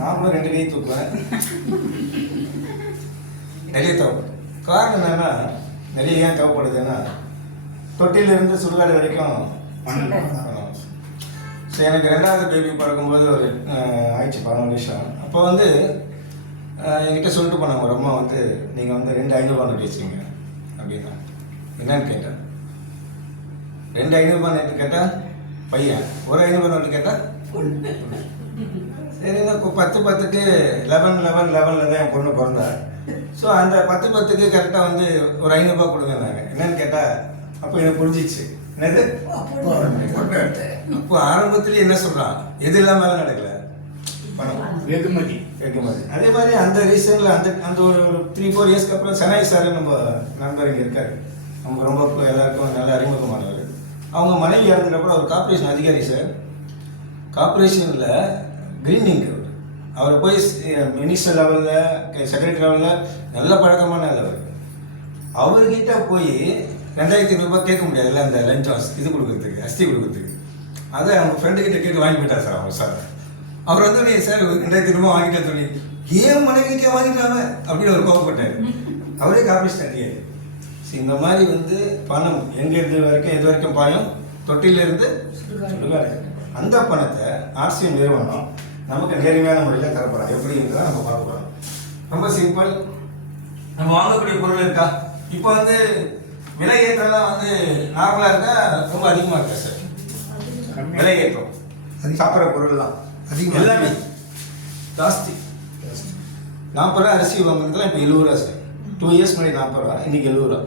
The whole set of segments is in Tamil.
நாமளும் 2 கை தூக்குவேன். நிறைய தேவைப்படும். காரணம் என்னன்னா, நிறைய ஏன் தேவைப்படுதுன்னா, தொட்டிலிருந்து சுடுகாடு வரைக்கும் ஸோ எனக்கு 2வது பேபி பிறக்கும்போது ஒரு ஆயிடுச்சு 11 வருஷம். அப்போ வந்து என்கிட்ட சொல்லிட்டு போனாங்க ஒரு அம்மா வந்து, நீங்கள் வந்து 2 500 நோட்டு வச்சுங்க அப்படின்னா. என்னன்னு கேட்டேன். 2 500 நோட்டு கேட்டால் பையன், ஒரு 500 நோட்டு கேட்டால் சரிங்க. இப்போ 10 10க்கு 11 தான் என் பொண்ணு பிறந்தா. ஸோ அந்த 10 10க்கு கரெக்டாக வந்து ஒரு 500 ரூபா கொடுங்கன்னாங்க. என்னன்னு கேட்டால் அப்போ எனக்கு புரிஞ்சிச்சு. என்னது அப்போ ஆரம்பத்துலேயே என்ன சொல்கிறான், எது இல்லாமல் நடக்கல, பணம் வெகுமதி. அதே மாதிரி அந்த ரீசனில் அந்த ஒரு 3-4 இயர்ஸ்க்கு அப்புறம் சனாய் சார் நம்ம நண்பர் இங்கே இருக்கார். நமக்கு ரொம்ப எல்லாருக்கும் நல்ல அறிமுகமானவர். அவங்க மனைவி இறந்துட்டப்போ அவர் கார்பரேஷன் அதிகாரி சார். கார்பரேஷனில் கிரீனிங் அவரை போய் மினிஸ்டர் லெவலில் செக்ரட்டரி லெவலில் நல்ல பழக்கமான லெவல். அவர்கிட்ட போய் 2500 ரூபாய் கேட்க முடியாதுல்ல, அந்த லஞ்சம் இது கொடுக்குறதுக்கு, அஸ்தி கொடுக்குறதுக்கு. அதை அவங்க ஃப்ரெண்டுக்கிட்ட கேட்டு வாங்கி போயிட்டார் சார் அவங்க சார். அவர் வந்து நீ சார் 2500 ரூபாய் வாங்கிட்டேன்னு சொல்லி, ஏன் மனைவிக்கே வாங்கிட்டாங்க அப்படின்னு அவர் கோவப்பட்டார். அவரே கார்பரேஷன் அதிகாரி. இந்த மாதிரி வந்து பணம் எங்கே இருந்து வரைக்கும் எது வரைக்கும் பாயும், தொட்டிலிருந்து சுடுகாடு. அந்த பணத்தை ஆர்சிஎம் நிறுவனம் நமக்கு நேர்மையான முறையில் தரப்போறாங்க. எப்படிங்கிறத நம்ம பார்க்க போகிறோம். ரொம்ப சிம்பிள். நம்ம வாங்கக்கூடிய பொருள் இருக்கா, இப்போ வந்து விலை ஏற்றம்லாம் வந்து நார்மலாக இருக்கா, ரொம்ப அதிகமாக இருக்கா சார்? விலை ஏற்றம் சாப்பிட்ற பொருள்லாம் அதிகம், எல்லாமே ஜாஸ்தி. 40 ரூபா அரிசி வாங்குறதுலாம் இப்போ 70 ரூபா சார். 2 இயர்ஸ் முன்னாடி 40 ரூபா, இன்னைக்கு 70 ரூபா.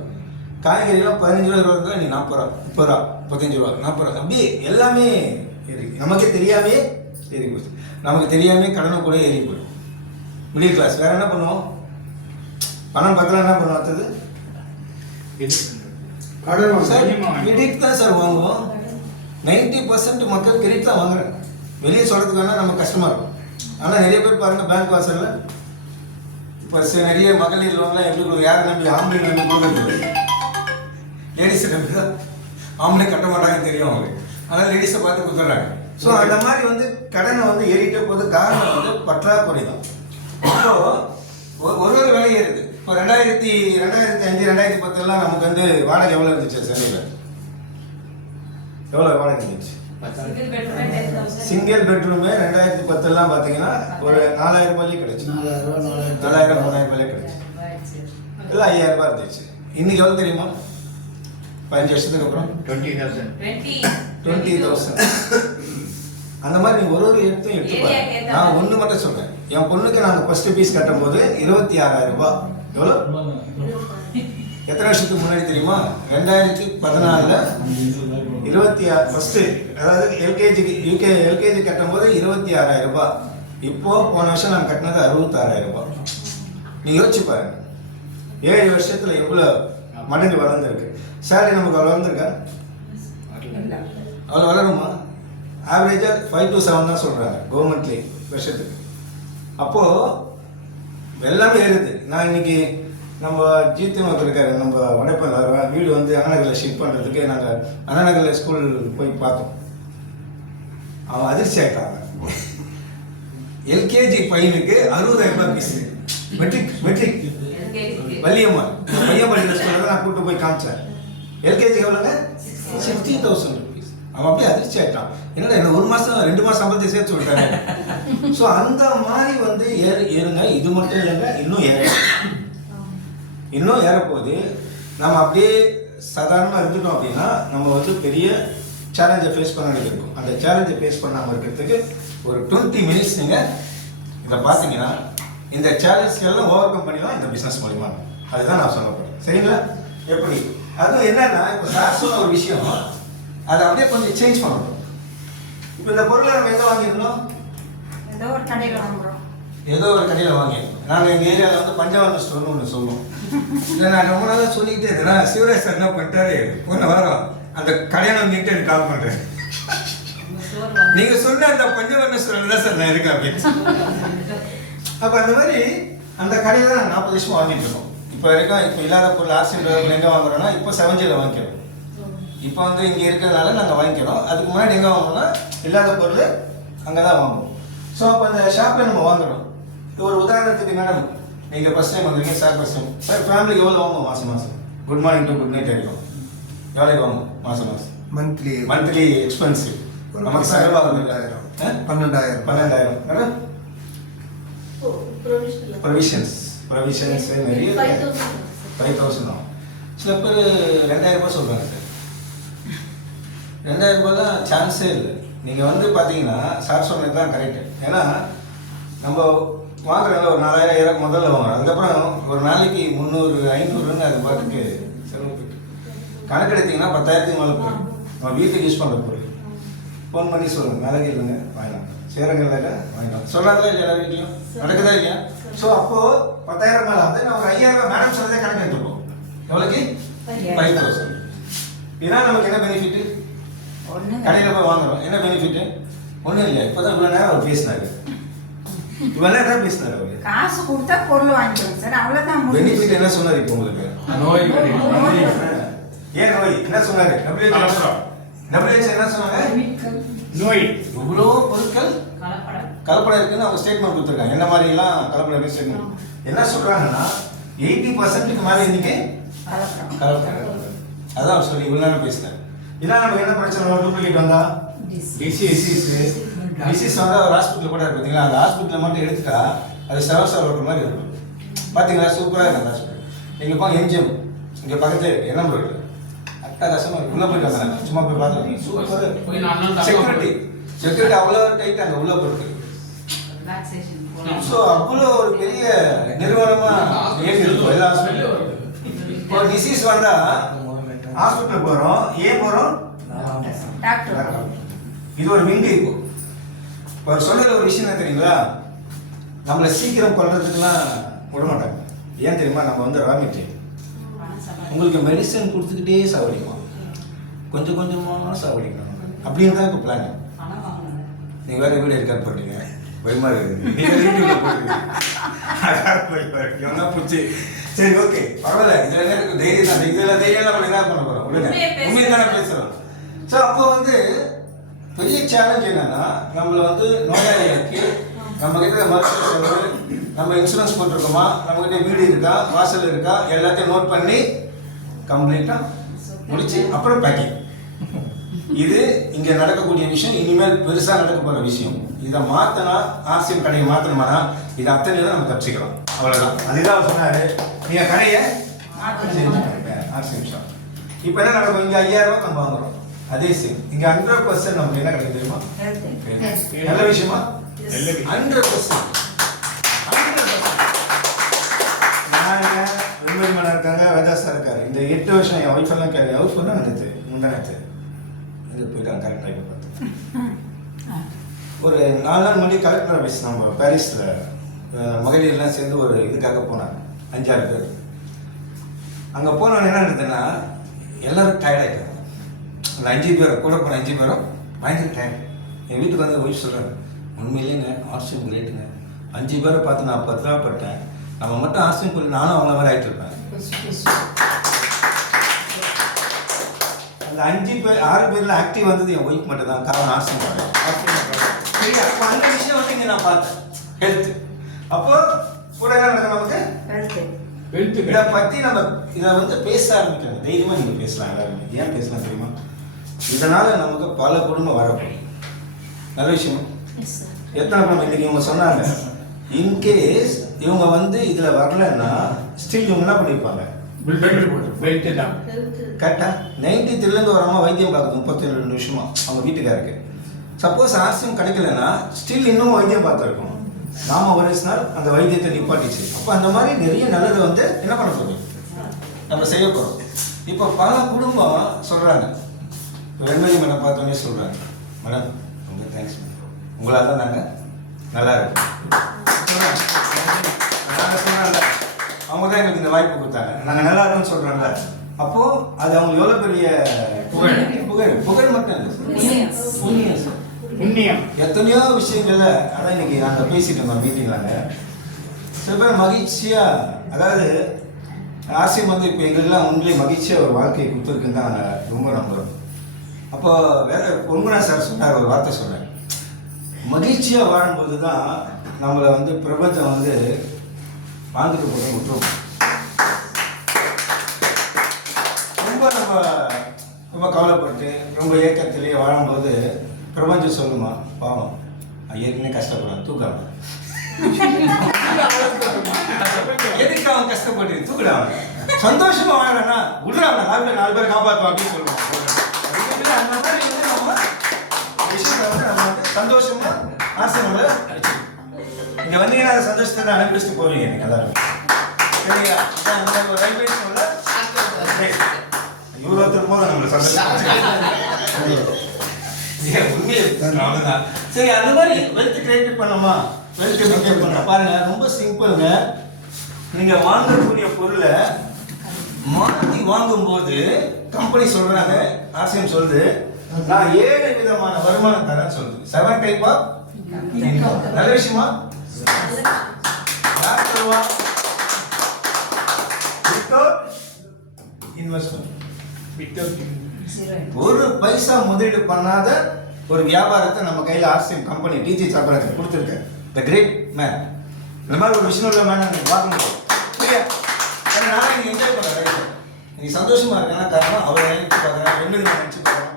காய்கறிலாம் 15 ரூபா 20 ரூபா, இன்னைக்கு 40 ரூபா, 30 ரூபா, 35 ரூபா, 40 ரூபா. அப்படியே எல்லாமே ஏறி நமக்கே தெரியாமே ஏறி போச்சு. நமக்கு தெரியாமே கடனை கூட ஏறி போயிடும். மிடில் கிளாஸ் வேற என்ன பண்ணுவோம், பணம் பத்தலாம் என்ன பண்ணுவோம், அடுத்தது கிரெடிட் தான் சார் வாங்குவோம். 90% மக்கள் கிரெடிட் தான் வாங்குறாங்க. வெளியே சொல்கிறதுக்கு வேணால் நம்ம கஷ்டமாக இருக்கும். ஆனால் நிறைய பேர் பாருங்கள் பேங்க் வாசலில் இப்போ நிறைய மகளிர் லோன்லாம் எப்படி கொடுக்கும், யாரை நம்பி, ஆம்பளை நம்பி கொடுக்குறது, லேடிஸை நம்பி தான். ஆம்பளை கட்ட மாட்டாங்கன்னு தெரியும் அவங்களுக்கு, ஆனால் லேடிஸை பார்த்து கொடுத்துட்றாங்க. ஸோ அந்த மாதிரி வந்து கடனை வந்து ஏறிட்டே போது காரணம் வந்து பற்றாக்குறை தான். இப்போது ஒரு விலை ஏறுது. இப்போ 2005 2010 நமக்கு வந்து வாடகை எவ்வளோ இருந்துச்சு சென்னையில்? எவ்வளோ வாடகை இருந்துச்சு? சிங்கிள் பெட்ரூமே 2010 பார்த்தீங்கன்னா ஒரு 4000 ரூபாய்க்கு கிடைச்சு, 4000 3000 ரூபாய்க்கு கிடைச்சு, இல்லை 5000 ரூபாய் இருந்துச்சு. இன்னைக்கு எவ்வளோ தெரியுமா? 15 வருஷத்துக்கு அப்புறம் 20,000. அந்த மாதிரி நீங்கள் ஒரு இடத்தையும் எடுத்து பாருங்க. நான் ஒன்று மட்டும் சொல்கிறேன். என் பொண்ணுக்கு நாங்கள் ஃபர்ஸ்ட் பீஸ் கட்டும் போது 26,000 ரூபாய். எவ்வளோ? எத்தனை வருஷத்துக்கு முன்னாடி தெரியுமா? 2014 26 ஃபர்ஸ்ட், அதாவது எல்கேஜி கட்டும் போது 26,000 ரூபாய். இப்போ போன வருஷம் நாங்கள் கட்டினது 66,000 ரூபாய். நீங்கள் யோசிச்சு பாருங்க, 7 வருஷத்தில் எவ்வளோ மடங்கு வளர்ந்துருக்கு. சேலரி நமக்கு அவ்வளோ வளர்ந்துருக்கா? அவ்வளோ வளருமா? ஆவரேஜாக 5 to 7 தான் சொல்கிறாங்க கவர்மெண்ட்லேயே வருஷத்துக்கு. அப்போது எல்லாமே ஏறுது. நான் இன்னைக்கு நம்ம ஜீத்தியம் இருக்காரு, நம்ம வடப்பன் வீடு வந்து அண்ணாநகரில் ஷிஃப்ட் பண்ணுறதுக்கு நாங்கள் அண்ணாநகரில் ஸ்கூல் போய் பார்த்தோம். அவன் அதிர்ச்சி ஆகிட்டாங்க. எல்கேஜி பையனுக்கு 60,000 ரூபாய் ஃபீஸ். மெட்ரிக் வள்ளியம்மா பையன் படிக்கிற ஸ்கூலில் நான் கூப்பிட்டு போய் காமிச்சேன். எல்கேஜி எவ்வளோங்க? 60,000 ருபீஸ். அவன் அப்படியே அதிர்ச்சி ஆகிட்டான். என்னடா என்ன 1 மாதம் 2 மாதம் சம்பளத்தை சேர்த்து சொல்லிட்டாங்க. ஸோ அந்த மாதிரி வந்து ஏறுங்க. இது மட்டும் இல்லைங்க, இன்னும் ஏறப்போகுது. நம்ம அப்படியே சாதாரணமாக இருந்துட்டோம் அப்படின்னா நம்ம வந்து பெரிய சேலஞ்சை ஃபேஸ் பண்ண வேண்டியது இருக்கும். அந்த சேலஞ்சை ஃபேஸ் பண்ணாமல் இருக்கிறதுக்கு ஒரு 20 மினிட்ஸ் நீங்கள் இதை பார்த்தீங்கன்னா இந்த சேலஞ்ச்கெல்லாம் ஓவர் கம் பண்ணிடலாம் இந்த பிஸ்னஸ் மூலிமா. அதுதான் நான் சொல்ல போகிறேன். சரிங்களா? எப்படி? அதுவும் என்னன்னா, இப்போ சார் சொன்ன ஒரு விஷயம், அதை அப்படியே கொஞ்சம் சேஞ்ச் பண்ணணும். இப்போ இந்த பொருளை நம்ம எங்கே வாங்கியிருந்தோம்? ஏதோ ஒரு கடையில் வாங்கியிருக்கோம். நாங்கள் எங்கள் ஏரியாவில் வந்து பஞ்சவர்ண ஸ்டோர்னு ஒன்று சொல்லுவோம். இல்லை, நான் ரொம்ப நாளாக சொல்லிக்கிட்டே இருந்தேன். சிவராஜ் சார் என்ன பண்ணிட்டாரு, போன வாரம் அந்த கல்யாணம் வந்துட்டு எனக்கு கால் பண்ணுறேன். நீங்கள் சொன்ன அந்த பஞ்சவர்ண ஸ்டோரில் தான் சார் நான் இருக்கேன் அப்படின்னு. அப்போ அந்த மாதிரி அந்த கடையில் தான் நாங்கள் 40 வருஷமாக வாங்கிட்டு இருக்கோம். இப்போ வரைக்கும் இப்போ இல்லாத பொருள் ஆர்சிஎம் எங்கே வாங்குறோன்னா இப்போ 7Gல வாங்கிக்கிறோம். இப்போ வந்து இங்கே இருக்கிறதுனால நாங்கள் வாங்கிக்கிறோம். அதுக்கு முன்னாடி எங்கே வாங்கணும்னா இல்லாத பொருள் அங்கே தான் வாங்குவோம். ஸோ அப்போ அந்த ஷாப்பில் நம்ம வாங்கணும். ஒரு உதாரணத்துக்கு மேடம், நீங்கள் ஃபஸ்ட் டைம் வந்துருக்கீங்க சார், ஃபஸ்ட் டைம் சார் ஃபேமிலிக்கு எவ்வளோ வாங்குவோம் மாதம் good morning to good night ஆகிடும் எவ்வளோ வாங்குவோம் மாதம் மந்த்லி எக்ஸ்பென்சிவ் நமக்கு செலவாகும் 12,000 மேடம். ப்ரொவிஷன்ஸ் நிறைய 5,000 ஆகும். சில பேர் 2,000 ரூபாய் சொல்கிறாங்க சார். 2,000 ரூபாய் தான் சான்ஸே இல்லை. நீங்கள் வந்து பார்த்தீங்கன்னா சார் சொன்னது தான் கரெக்டு. ஏன்னா நம்ம வாங்குறதுல ஒரு 4,000 முதல்ல வாங்குறோம். அதுக்கப்புறம் ஒரு நாளைக்கு 300-500 அது பாட்டுக்கு செலவு போயிட்டு கணக்கு எடுத்திங்கன்னா 10,000 மேலே போயிடும். நம்ம வீட்டுக்கு யூஸ் பண்ணுற பொருள் ஃபோன் பண்ணி சொல்லுங்கள், மிளகு இல்லைங்க வாங்கலாம், சேரங்கள் இல்லைங்க வாங்கலாம், சொல்லாதா இல்லையா எல்லா வீட்லையும் நடக்குதா இல்லையா? ஸோ அப்போது 10,000 மேலே வந்து நான் ஒரு 5,000 மேடம் சொன்னதே கணக்கு எடுத்துப்போம். எவ்வளோக்கு 5,000. இதனால் நமக்கு என்ன பெனிஃபிட்டு? கடையில் போய் வாங்குறோம், என்ன பெனிஃபிட்டு? ஒன்றும் இல்லை. இப்போ தான் இவ்வளோ நேரம் அவர் பேசினாரு, இவ்வளோ நேரம் பேசினார். அவர் காசு கொடுத்தா பொருள் வாங்கிக்கணும் சார், அவ்வளோதான். பெனிஃபிட் என்ன சொன்னார் இப்போ உங்களுக்கு? நோய் ஏன் நோய் என்ன சொன்னாரு? WHO என்ன சொன்னாங்க? நோய் இவ்வளோ பொருட்கள் கலப்படம் இருக்குன்னு அவங்க ஸ்டேட்மெண்ட் கொடுத்துருக்காங்க. என்ன மாதிரி எல்லாம் கலப்படம் ஸ்டேட்மெண்ட் என்ன சொல்றாங்கன்னா 80% மேலே இன்னைக்கு கலப்படம். அதான் சொல்லி இவ்வளோ நேரம் பேசினேன். இதெல்லாம் நம்ம என்ன பிரச்சனை? டூப்ளிகேட் வந்தா டிசீஸ் வந்தால் ஒரு ஹாஸ்பிட்டல் கூட இருக்கு பார்த்தீங்களா? அந்த ஹாஸ்பிட்டலில் மட்டும் எடுத்துட்டா அது செவசார் ஓட்டுற மாதிரி இருக்கும். பார்த்தீங்களா? சூப்பராக இருக்கு அந்த ஹாஸ்பிட்டல். எங்கள் பக்கம் எம்ஜிஎம் இங்கே பக்கத்தில் இருக்கு, என்ன இருக்கு, அட்டகாசமாக இருக்கு. உள்ளே போயிட்டு வந்தாங்க, சும்மா போய் பார்த்துருக்கீங்க, சூப்பராக செக்யூரிட்டி அவ்வளோ டைட் அங்கே உள்ளே போயிருக்கு. ஸோ அவ்வளோ ஒரு பெரிய நிறுவனமாக இயங்கிருக்கும் எல்லா ஹாஸ்பிட்டலும். இப்போ டிசீஸ் வந்தால் ஹாஸ்பிட்டல் போகிறோம், ஏன் போகிறோம்? இது ஒரு விங்கு. இப்போ சொன்னதில் ஒரு விஷயம் என்ன தெரியுங்களா? நம்மளை சீக்கிரம் கொள்றதுக்குலாம் விட மாட்டாங்க. ஏன் தெரியுமா? நம்ம வந்து ரா மெட்டீரியல் உங்களுக்கு மெடிசன் கொடுத்துக்கிட்டே சாவடிக்கும், கொஞ்சம் கொஞ்சமாக சாவடிக்கணும் அப்படின்னு தான் இப்போ பிளான். நீங்கள் வேறு வீடியோ இருக்காது போட்டீங்க, பயமா இருக்குது பிடிச்சி. சரி ஓகே பரவாயில்ல, இதில் என்ன இருக்குது? தைரியம் தான். இதில் தைரியம் நம்ம என்ன பண்ண போகிறோம்? உண்மையை தானே பேசுகிறோம். ஸோ அப்போ வந்து பெரிய சேலஞ்ச் என்னன்னா, நம்மளை வந்து நோயாளிகளுக்கு நம்ம கிட்ட மருத்துவ செலவு, நம்ம இன்சூரன்ஸ் போட்டிருக்கோமா, நம்மகிட்ட வீடு இருக்கா, வாசல் இருக்கா, எல்லாத்தையும் நோட் பண்ணி கம்ப்ளீட்டாக முடிச்சு அப்புறம் பேக்கிங். இது இங்கே நடக்கக்கூடிய விஷயம், இனிமேல் பெருசாக நடக்க போகிற விஷயம். இதை மாற்றினா, ஆர்சிஎம் கடையை மாற்றணுமானா இது அத்தனை தான் நம்ம தப்பிச்சுக்கலாம். அவ்வளோதான். அதுதான் அவர் சொன்னார், நீங்கள் கடையை ஆர்சிஎம் ஷாப். இப்போ என்ன நடக்கும்? இங்கே 5,000 ரூபாய் நம்ம வாங்குறோம், அதே சேம் இங்கே 100% நமக்கு என்ன கிடைக்கும் தெரியுமா? நல்ல விஷயமா? 100%. வெண்மணிமனா இருக்காங்க, வேதாசா இருக்காரு. இந்த 8 வருஷம் என் ஒய்ஃப் எல்லாம் கேட்க, ஒய்ஃப் தான் நினைத்து முந்தானத்து இது போயிட்டாங்க. கரெக்டாக இப்போ பார்த்து ஒரு 4 நாள் முன்னாடி கலெக்டர் ஆஃபீஸ் நம்ம பாரிஸில் மகளிர்லாம் சேர்ந்து ஒரு இதுக்காக போனாங்க, 5-6 பேர். அங்கே போனவங்க என்ன இருந்ததுன்னா எல்லோரும் டயர்டாகிட்டாங்க. அந்த 5 பேரும் கூட போன 5 பேரும் பயங்கர டயர்ட். என் வீட்டுக்கு வந்து ஒய்ஃப் சொல்கிறாங்க, உண்மையிலேங்க ஆர்சிஎம் ரேட்டுங்க, 5 பேரை பார்த்து நான் 10 ரூபா பட்டேன், நம்ம மட்டும் ஆர்சிஎம் போய் நானும் அவங்கள மாதிரி ஆகிட்டு இருப்பேன். அந்த 6 பேரில் ஆக்டிவ் வந்தது என் ஒய்ஃப் மட்டும் தான். காரணம் ஆர்சிஎம் போகிறேன். சரியா? அப்போ அந்த விஷயம் வந்து இங்கே நான் பார்த்தேன், ஹெல்த். அப்போ கூட என்ன நடக்கும்? நமக்கு இதை பற்றி நம்ம இதை வந்து பேச ஆரம்பிக்கிறோம். தைரியமாக நீங்கள் பேசலாம். எல்லாருமே ஏன் பேசலாம் தெரியுமா? இதனால் நமக்கு பல குடும்பம் வரப்படும். நல்ல விஷயம். எத்தனை குடும்பம் இன்றைக்கி இவங்க சொன்னாங்க, இன்கேஸ் இவங்க வந்து இதில் வரலன்னா ஸ்டில் இவங்க என்ன பண்ணியிருப்பாங்க? கரெக்டாக 93லேருந்து ஒரு அம்மா வைத்தியம் பார்க்குது 32 வருஷமா அவங்க வீட்டுக்காருக்கு. சப்போஸ் ஆர்சிஎம் கிடைக்கலன்னா ஸ்டில் இன்னும் வைத்தியம் பார்த்துருக்கோம். நாம வருஷனால் அந்த வைத்தியத்தை நிப்பாட்டிச்சு. அப்போ அந்த மாதிரி நிறைய நல்லதை வந்து என்ன பண்ண போகிறோம்? நம்ம செய்ய போகிறோம். இப்போ பல குடும்பம் சொல்கிறாங்க, இப்போ வெண்மணி மேடம் பார்த்தோன்னே சொல்கிறாங்க, மேடம் ரொம்ப தேங்க்ஸ் மேடம், உங்களால் தான் நாங்கள் நல்லா இருக்கோம். நாங்கள் சொன்னாங்க, அவங்க தான் எங்களுக்கு இந்த வாய்ப்பு கொடுத்தாங்க, நாங்கள் நல்லா இருக்கோம்னு சொல்கிறாங்க. அப்போது அது அவங்க எவ்வளோ பெரிய புகழ். புகழ் புகழ் மட்டும் இல்லை, புண்ணியம் சார், புண்ணியம். எத்தனையோ விஷயங்கள்ல அதான் இன்னைக்கு நாங்கள் பேசிட்டு இருந்தோம் மீட்டிங்லாங்க. சில பேர் மகிழ்ச்சியாக, அதாவது ஆர்சிஎம் வந்து இப்போ எங்களுக்கெல்லாம் உண்மையிலே மகிழ்ச்சியாக ஒரு வாழ்க்கையை கொடுத்துருக்குன்னு தான் நாங்கள் ரொம்ப நம்புகிறோம். அப்போ வேற பொன்முனா சார் சொன்னார், ஒரு வார்த்தை சொன்னார், மகிழ்ச்சியாக வாழும்போது தான் நம்மளை வந்து பிரபஞ்சம் வந்து வாழ்ந்துட்டு போக விட்டுரும். ரொம்ப கவலைப்பட்டு ரொம்ப ஏக்கத்திலேயே வாழும்போது பிரபஞ்சம் சொல்லுமா, பாவம் ஏற்கனவே கஷ்டப்படுறான், தூக்காம எதுக்கு அவன் கஷ்டப்பட்டு தூக்கிடாம சந்தோஷமா வாழறா விடுறாங்க, 4 பேர் காப்பாற்றுவோம் அப்படின்னு சொல்லுவாங்க. அந்த மாதிரி வந்து நம்ம விஷயத்தை வந்து நம்ம வந்து சந்தோஷமா ஆசைகளை இங்க வந்தீங்கன்னா அந்த சந்தோஷத்தை அனுப்பிச்சுட்டு போவீங்க நீங்க எல்லாரும். சரியா? அந்த ஒரு ரயில்வே ஸ்டேஷன்ல இவ்வளோ திரும்ப நம்மளை சந்தோஷம் அவ்வளோதான். சரி, அந்த மாதிரி வெல்த் கிரியேட் பண்ணோமா, வெல்த் கிரியேட் பண்ண பாருங்க, ரொம்ப சிம்பிளுங்க. நீங்க வாங்கக்கூடிய பொருளை மாற்றி வாங்கும்போது கம்பெனி சொல்றாங்க, ஆர்சிஎம் சொல்லுது, நான் 7 விதமான வருமானம் தரேன்னு சொல்லுது. 7 டைப் ஆஃப் இன்கம். நல்ல விஷயமா? யார் சொல்லுவா? வித்தவுட் இன்வெஸ்ட்மெண்ட், ஒரு பைசா முதலீடு பண்ணாத ஒரு வியாபாரத்தை நம்ம கையில் ஆர்சிஎம் கம்பெனி டிஜி சாப்பிட்றதுக்கு கொடுத்துருக்கேன். The great man. இந்த மாதிரி ஒரு விஷயம் உள்ள மேன் எனக்கு பார்க்க முடியும். சரியா? நானே நீ என்ஜாய் பண்ணுறேன், நீ சந்தோஷமா இருக்கேன்னா காரணம் அவரை நினைச்சு பார்க்குறேன், ரெண்டு நான் நினச்சி பார்க்குறேன்,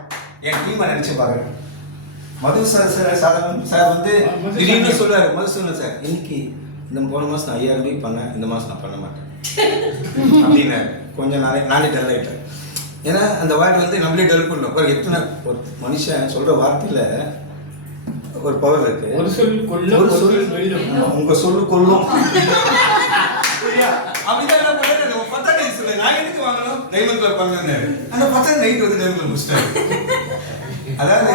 என் டீமை நினச்சி பார்க்குறேன். மது சார் வந்து திடீர்னு சொல்லுவார், மதுசூதன் சார் இன்னைக்கு இந்த போன மாதம் நான் 5000 ரூபாய் பண்ணேன், இந்த மாதம் நான் பண்ண மாட்டேன் அப்படின்னு கொஞ்சம் நாளே டல் ஆகிட்டேன். ஏன்னா அந்த வார்டு வந்து நம்மளே டெவலப் பண்ணணும். ஒரு எத்தனை ஒரு மனுஷன் சொல்ற வார்த்தையில ஒரு பவர் இருக்கு. ஒரு சொல் உங்க சொல்லு கொல்லும். சரியா? அப்படிதான் என்ன பண்ணேன், 10ஆம் சொல்ல நான் எதுக்கு வாங்கணும் டைமண்ட் கிளப் பண்ணேன். அந்த 10ஆம் நைட் வந்து டைமண்ட் முடிச்சிட்டாரு. அதாவது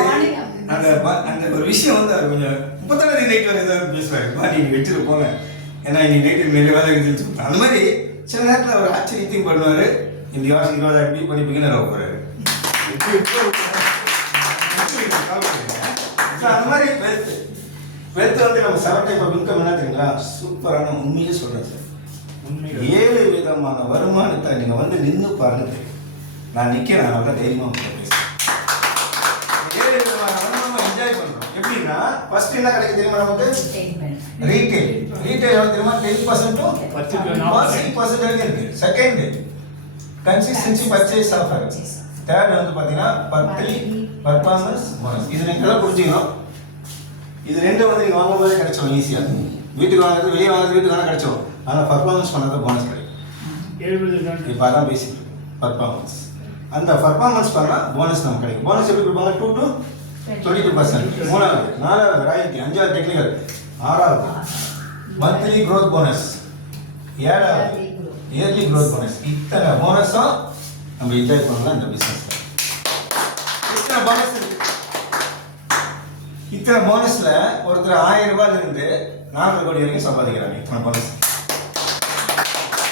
அந்த ஒரு விஷயம் வந்து அது கொஞ்சம் 30ஆம் நைட் வரை ஏதாவது பேசுவாரு, பாடி நீங்க வச்சுட்டு போங்க, ஏன்னா இன்னைக்கு நைட்டு நிறைய வேலை இருக்குன்னு சொல்லிட்டு. அந்த மாதிரி சில நேரத்தில் அவர் ஆச்சரியத்தையும் பண்ணுவாரு. இந்த வருஷம் 20,000 எப்படி பண்ணி பிகினர் ஆக போறாரு. அந்த மாதிரி வெல்த் வந்து நம்ம 7 டைப் ஆஃப் இன்கம் என்ன தெரியுங்களா? சூப்பரான, உண்மையிலே சொல்றேன் சார், 7 விதமான வருமானத்தை நீங்க வந்து நின்று பாருங்க. நான் நிக்கிறேன், நல்லா தைரியமா பேசுறேன். 7 விதமான வருமானம் என்ஜாய் பண்றோம். எப்படின்னா ஃபர்ஸ்ட் என்ன கிடைக்கும் தெரியுமா நமக்கு? ரீட்டைல். ரீட்டைல் எவ்வளவு தெரியுமா? 10% to 40% வரைக்கும் இருக்கு. Second consistency purchase offer. Third வந்து பாத்தீங்கன்னா பர்ஃபார்மன்ஸ் போனஸ். இது நீங்க எல்லாம் புரிஞ்சுக்கணும். இது ரெண்டு வந்து நீங்க வாங்கும்போது கிடைச்சிடும் ஈஸியா. வீட்டுக்கு வாங்குறது, வெளியே வாங்குறது, வீட்டுக்கு வாங்க கிடைச்சிடும். ஆனா பர்ஃபார்மன்ஸ் பண்ணது போனஸ் கிடைக்கும். இப்போ அதான் பேசிக் பர்ஃபார்மன்ஸ். அந்த பர்ஃபார்மன்ஸ் பண்ணா போனஸ் நமக்கு கிடைக்கும். போனஸ் எப்படி கொடுப்பாங்க? 2 to 22%. மூணாவது, நாலாவது ராயல்டி, அஞ்சாவது டெக்னிக்கல், ஆறாவது மந்த்லி growth போனஸ், ஏழாவது இயர்லி growth போனஸ். இத்தனை போனஸும் நம்ம என்ஜாய் பண்ணலாம் இந்த பிசினஸ். இத்தனை போனஸ் இருக்கு. இத்தனை போனஸ்ல ஒருத்தர் 1000 ரூபாயில இருந்து 4 கோடி வரைக்கும் சம்பாதிக்கிறாங்க. இத்தனை போனஸ்.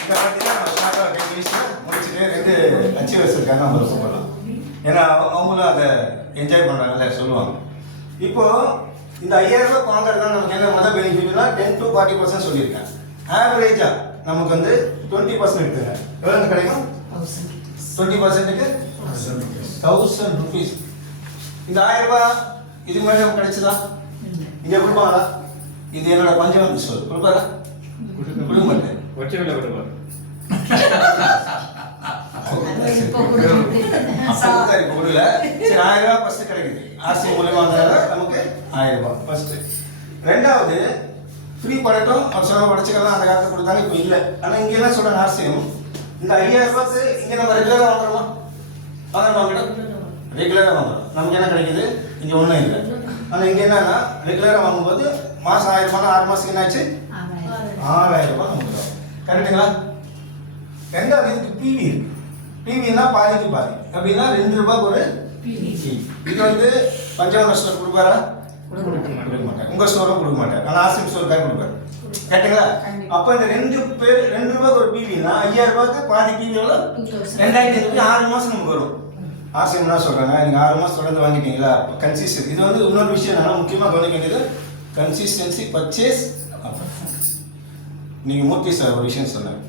இதை பார்த்தீங்கன்னா நம்ம ஷார்ட்டாக 10 நிமிஷம் முடிச்சுட்டு 2 அச்சீவர்ஸ் இருக்காங்க, நம்ம சொல்லலாம். ஏன்னா அவங்களும் அதை என்ஜாய் பண்ணுறாங்கல்ல சொல்லுவாங்க. இப்போ இந்த 5000 ரூபாய் வாங்குறதுனால நமக்கு என்ன மொதல் பெனிஃபிட்னா 10 to 40% சொல்லியிருக்கேன். ஆவரேஜா நமக்கு வந்து 20% எடுத்துங்க. எவ்வளோ கிடைக்கும்? 20%க்கு 1000 rupees. இந்த 1000 ரூபாய் இதுக்கு மேலே நமக்கு கிடைச்சதா? இங்கே கொடுப்பாங்களா? இது என்னோட பஞ்சம் வந்து சொல் கொடுப்பாரா? கொடுக்க மாட்டேன். கொடுக்கல. சரி, 1000 ரூபாய் ஃபர்ஸ்ட் கிடைக்குது. ஆர்சி மூலமா நமக்கு 1000 ரூபாய் ஃபர்ஸ்ட். ரெண்டாவது ஃப்ரீ பண்ணட்டும், சொல்ல உடச்சிக்கலாம், அந்த காலத்தில் கொடுத்தாங்க, இப்போ இல்லை. ஆனால் இங்கே என்ன சொல்கிறாங்க ஆர்சிஎம், இந்த 5000 ரூபாய்க்கு இங்கே நம்ம ரெகுலராக வாங்குறோமா? ரெகுலராக வாங்குறோம். நமக்கு என்ன கிடைக்குது? இங்கே ஒன்றும் இல்லை. ஆனால் இங்கே என்னன்னா ரெகுலராக வாங்கும்போது மாதம் 1000 ரூபாய், 6 மாதத்துக்கு என்னாச்சு? 6000 ரூபாய் நமக்கு வரும். கரெக்டுங்களா? ரெண்டாவது இதுக்கு பிவி இருக்கு. பிவின்னா பாதிக்கு பாதி. அப்படின்னா 2 ரூபாய்க்கு ஒரு பிவி. இது வந்து பஞ்சாப் ஸ்டோர் கொடுப்பாரா? கொடுக்க மாட்டாங்க. உங்க ஸ்டோரும் கொடுக்க மாட்டாங்க. ஆனால் ஆர்சிஎம் ஸ்டோருக்காக கொடுப்பாரு. கேட்டுங்களா? அப்போ இந்த 2 ரூபாய்க்கு ஒரு பிவின்னா 5000 ரூபாய்க்கு பாதி பிவி எவ்வளோ? 2500. 6 மாதம் நமக்கு வரும். ஆர்சிஎம் என்ன சொல்றாங்க, நீங்கள் 6 மாதம் தொடர்ந்து வாங்கிட்டீங்களா? கன்சிஸ்டன்சி. இது வந்து இன்னொரு விஷயம் என்னன்னா முக்கியமாக கவனிக்க வேண்டியது கன்சிஸ்டன்சி பர்ச்சேஸ். நீங்கள் மூர்த்தி சார் ஒரு விஷயம் சொன்னாங்க,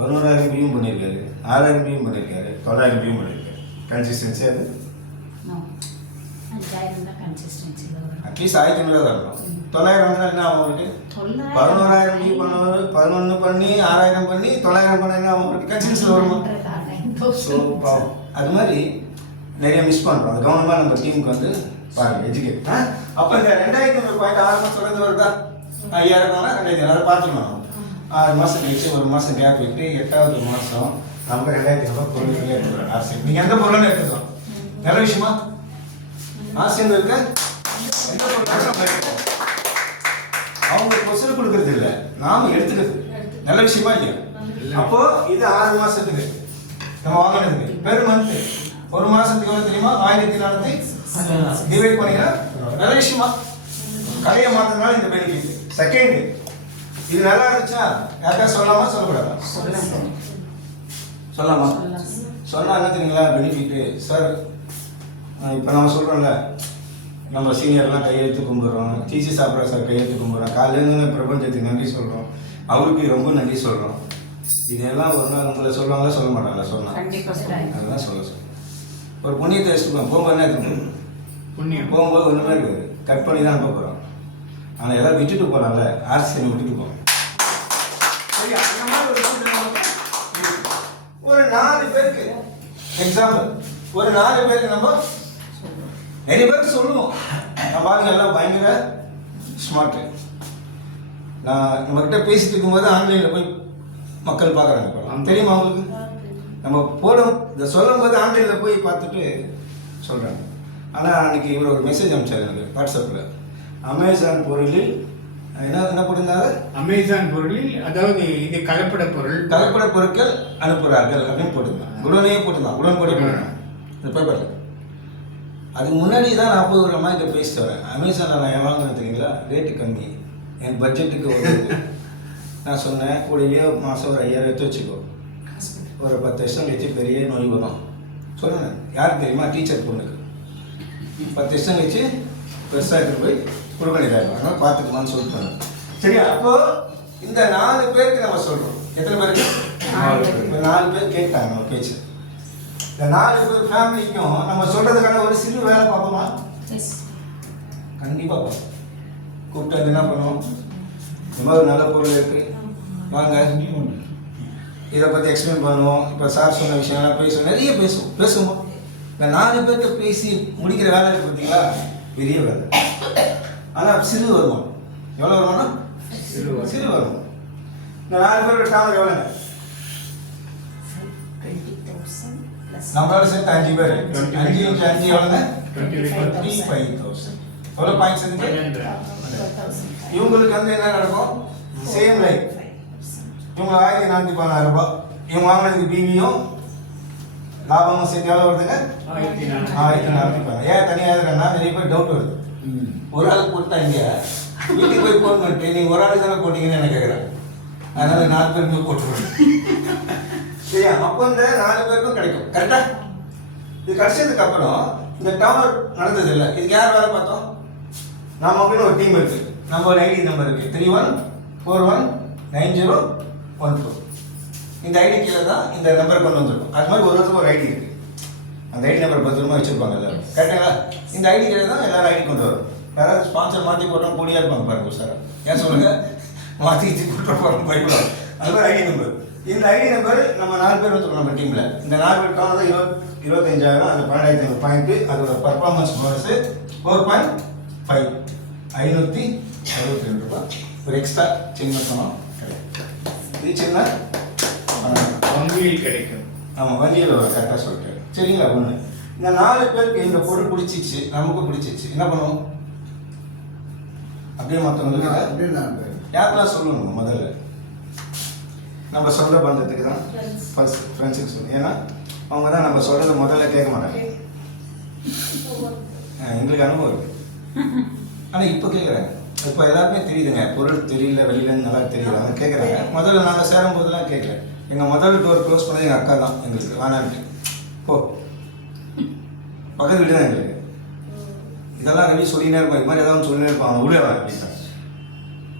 1,000 ரூபாயும் பண்ணியிருக்காரு, 6000 ரூபாயும் பண்ணியிருக்காரு, 900 ரூபாயும் பண்ணியிருக்காரு. கன்சிஸ்டன்சி அது 5000 தான் கன்சிஸ்டன்சில வரும். அட்லீஸ்ட் 1500 தான் இருக்கும். 900 வந்தால் என்ன ஆகும் உங்களுக்கு? 11,000 நீ பண்ணுவது 11 பண்ணி 6000 பண்ணி 900 பண்ண என்ன ஆகும் உங்களுக்கு? கன்சிஸ்டன்சில் வருமா? ஸோ பாவம் அது மாதிரி நிறைய மிஸ் பண்ணுறோம். அது கவனமாக நம்ம டீமுக்கு வந்து பாருங்கள் எஜுகேட். அப்போ இந்த 2000 பாயிண்ட் 6 மாதம் தொடர்ந்து வருதா? 5000 2000 அதை பார்த்துக்கணும். 6 மாதம் கழிச்சு 1 மாதம் கேப் விட்டு 8வது மாதம் நமக்கு 2500 பொருள்களே எடுத்துக்கிறோம். ஆர்சிஎம் நீங்கள் எந்த பொருளும் எடுத்துக்கலாம். நல்ல விஷயமா? ஆர்சிஎம் இருக்க எந்த பொருளும் நம்ம எடுத்துக்கோம். அவங்க கொஸ்டின் கொடுக்கறது இல்லை, நாம எடுத்துக்கிறது. நல்ல விஷயமா இல்லையா? அப்போ இது 6 மாசத்துக்கு நம்ம வாங்கினதுக்கு பெர் மந்த். 1 மாசத்துக்கு எவ்வளவு தெரியுமா? 1400 டிவைட் பண்ணினா நல்ல விஷயமா? கடையை மாத்தினாலும் இந்த பெனிஃபிட். செகண்ட், இது நல்லா இருந்துச்சா யாருக்கா சொல்லலாமா சொல்லக்கூடாதா? சொல்லலாமா? சொன்னா என்ன தெரியுங்களா பெனிஃபிட்? சார் இப்போ நம்ம சொல்றோம்ல, நம்ம சீனியர்லாம் கையெழுத்து கும்பிட்றோம், டிசி சாப்பிட்ற சார் கையெழுத்து கும்பிட்றோம், காலையிலேருந்து பிரபஞ்சத்துக்கு நன்றி சொல்கிறோம், அவருக்கு ரொம்ப நன்றி சொல்கிறோம். இதெல்லாம் ஒரு நாள் உங்களை சொல்லுவாங்களா சொல்ல மாட்டாங்களா? சொன்னால் அதெல்லாம் சொல்ல ஒரு புண்ணியத்தை வச்சுருக்கோம். போகும்போது என்ன இருக்குது? புண்ணியம் போகும்போது ஒன்றுமே இருக்குது, கட் பண்ணி தான் அனுப்ப போகிறோம். ஆனால் எல்லாம் விட்டுட்டு போகலாம்ல, ஆர்சிஎம் விட்டுட்டு போகிறோம். சரி, அந்த மாதிரி ஒரு 4 பேருக்கு எக்ஸாம்பிள், ஒரு 4 பேருக்கு நம்ம நிறைய பேருக்கு சொல்லுவோம். நம்ம ஆளுங்க எல்லாம் பயங்கர ஸ்மார்ட்டு. நான் நம்மக்கிட்ட பேசிட்டு இருக்கும்போது ஆன்லைனில் போய் மக்கள் பார்க்குறாங்க. தெரியுமா அவங்களுக்கு? நம்ம போடும் இதை சொல்லும் போது ஆன்லைனில் போய் பார்த்துட்டு சொல்கிறாங்க. ஆனால் அன்றைக்கி இவர் ஒரு மெசேஜ் அனுப்பிச்சார் எனக்கு வாட்ஸ்அப்பில். அமேசான் பொருளில் என்ன போட்டிருந்தாங்க? அமேசான் பொருளில், அதாவது இது கலப்பட பொருட்கள் அனுப்புகிறார்கள் அப்படின்னு போட்டிருந்தாங்க. உடனே போட்டிருந்தான், உடன்படி போட்டிருந்தாங்க இந்த பேப்பரில். அதுக்கு முன்னாடி தான் நான் போய் ஒரு அம்மா கிட்ட பேசிட்டு வரேன். அமேசானில் நான் ஏன் வாங்கினேன் தெரியுங்களா? ரேட்டு கம்மி, என் பட்ஜெட்டுக்கு வருது. நான் சொன்னேன் கூடவே மாதம் ஒரு 5000 எடுத்து வச்சுக்கோ, ஒரு 10 வருஷம் கழிச்சு பெரிய நோய் வரும். சொன்னேன் யாருக்கு தெரியுமா? டீச்சர் பொண்ணுக்கு 10 வருஷம் கழிச்சு பெருசாக எடுத்துகிட்டு போய் கொடுக்க வேண்டியதாக, அதனால் பார்த்துக்கலான்னு சொல்லிட்டு. சரியா? அப்போது இந்த 4 பேருக்கு நம்ம சொல்கிறோம். எத்தனை பேருக்கு? 4 பேர் கேட்டாங்க நம்ம பேச்சு. இந்த 4 பேர் ஃபேமிலிக்கும் நம்ம சொல்கிறதுக்கான ஒரு சிறு வேலை பார்ப்போமா? கண்டிப்பாக பார்ப்போம். கூப்பிட்டு வந்து என்ன பண்ணுவோம்? இந்த மாதிரி நல்ல பொருள் இருக்குது, வாங்க இதை பற்றி எக்ஸ்பிளைன் பண்ணுவோம். இப்போ சார் சொன்ன விஷயம்லாம் பேசுவோம், நிறைய பேசுவோம். இந்த 4 பேர்கிட்ட பேசி முடிக்கிற வேலை இருக்குது பார்த்தீங்களா? பெரிய வேலை. ஆனால் சிறு வருமானம். எவ்வளோ வருமானம்? சிறு வருமானம். இந்த 4 பேரோட டாலர் எவ்வளோங்க? நம்மளோட சேர்த்து 5 பேர். 5 × 5 எவ்வளோங்க? 25,000. எவ்வளோ பாயிண்ட்ஸ் இருக்கு? இவங்களுக்கு வந்து என்ன நடக்கும்? Same life. இவங்க 1416 ரூபாய். இவங்க வாங்கினதுக்கு பிவியும் லாபமும் சேர்த்து எவ்வளோ வருதுங்க? 1416. ஏன் தனியாக இருக்கிறேன்னா நிறைய பேர் டவுட் வருது. ஒரு ஆள் போட்டாங்க, வீட்டுக்கு போய் ஃபோன் பண்ணிட்டு நீங்கள் ஒரு ஆள் தானே போட்டீங்கன்னு என்ன கேட்குறாங்க. அதனால 4 பேருக்கு போய் போட்டுருவாங்க. சரியா? அப்போ இந்த 4 பேருக்கும் கிடைக்கும். கரெக்டா? இது கிடைச்சதுக்கு அப்புறம் இந்த டவர் நடந்தது இல்லை, இதுக்கு யார் வேலை பார்த்தோம்? நமக்குன்னு ஒரு டீம் இருக்கு, நம்ம ஒரு ஐடி நம்பர் இருக்கு, 31419012. இந்த ஐடி கீழே தான் இந்த நம்பர் கொண்டு வந்துருக்கும். அது மாதிரி ஒருத்தருக்கு ஒரு ஐடி இருக்கு, அந்த ஐடி நம்பர் பத்திரமா வச்சிருப்பாங்க எல்லாரும். கரெக்டாங்களா? இந்த ஐடி கீழே தான் எல்லாரும் ஐடி கொண்டு வரும். யாராவது ஸ்பான்சர் மாற்றி போட்டோம் கூடியா இருப்பாங்க பாருங்க சார். ஏன் சொல்லுங்க? மாற்றி போட்டு போகிறோம் பயப்படும். அது மாதிரி ஐடி நம்பர். இந்த ஐடி நம்பர் நம்ம 4 பேர் வச்சுருக்கோம் நம்ம டீமில். இந்த 4 பேருக்கான 25,000, அந்த 12,500 பாயிண்ட்டு, அதோட பர்ஃபார்மன்ஸ் போனஸ் 4.5 562 ரூபாய். ஒரு எக்ஸ்ட்ரா சின்ன பணம் கிடைக்கும். இது சின்ன வங்கியில் கிடைக்கும். ஆமாம், வங்கியில் கரெக்டாக சொல்லிட்டேன். சரிங்களா? ஒன்று, இந்த 4 பேருக்கு இந்த பொருள் பிடிச்சிச்சு, நமக்கு பிடிச்சிச்சு, என்ன பண்ணுவோம்? அப்படியே மற்றவங்களுக்கு யாருக்கெல்லாம் சொல்லணும்? முதல்ல நம்ம சொந்த பந்தத்துக்கு தான், ஃபர்ஸ்ட் ஃப்ரெண்ட்ஸுக்கு சொல்லணும். ஏன்னா அவங்க தான் நம்ம சொல்கிறத முதல்ல கேட்க மாட்டாங்க. எங்களுக்கு அனுபவம் இருக்குது. ஆனால் இப்போ கேட்குறாங்க. இப்போ எல்லாருமே தெரியுதுங்க, பொருள் தெரியல, வெளியிலேருந்து நல்லா தெரியல, அவங்க கேட்குறாங்க. முதல்ல நாங்கள் சேரும் போதெல்லாம் கேட்கல. எங்கள் முதல் டோர் க்ளோஸ் பண்ணது எங்கள் அக்கா தான். எங்களுக்கு வேணான்ட்டு போ, பக்கத்து வீடு தான் எங்களுக்கு. இதெல்லாம் ரெடி சொல்லினே இருப்பாங்க, இது மாதிரி ஏதாவது சொல்லினே இருப்பாங்க, உள்ளே வர அப்படின்னு.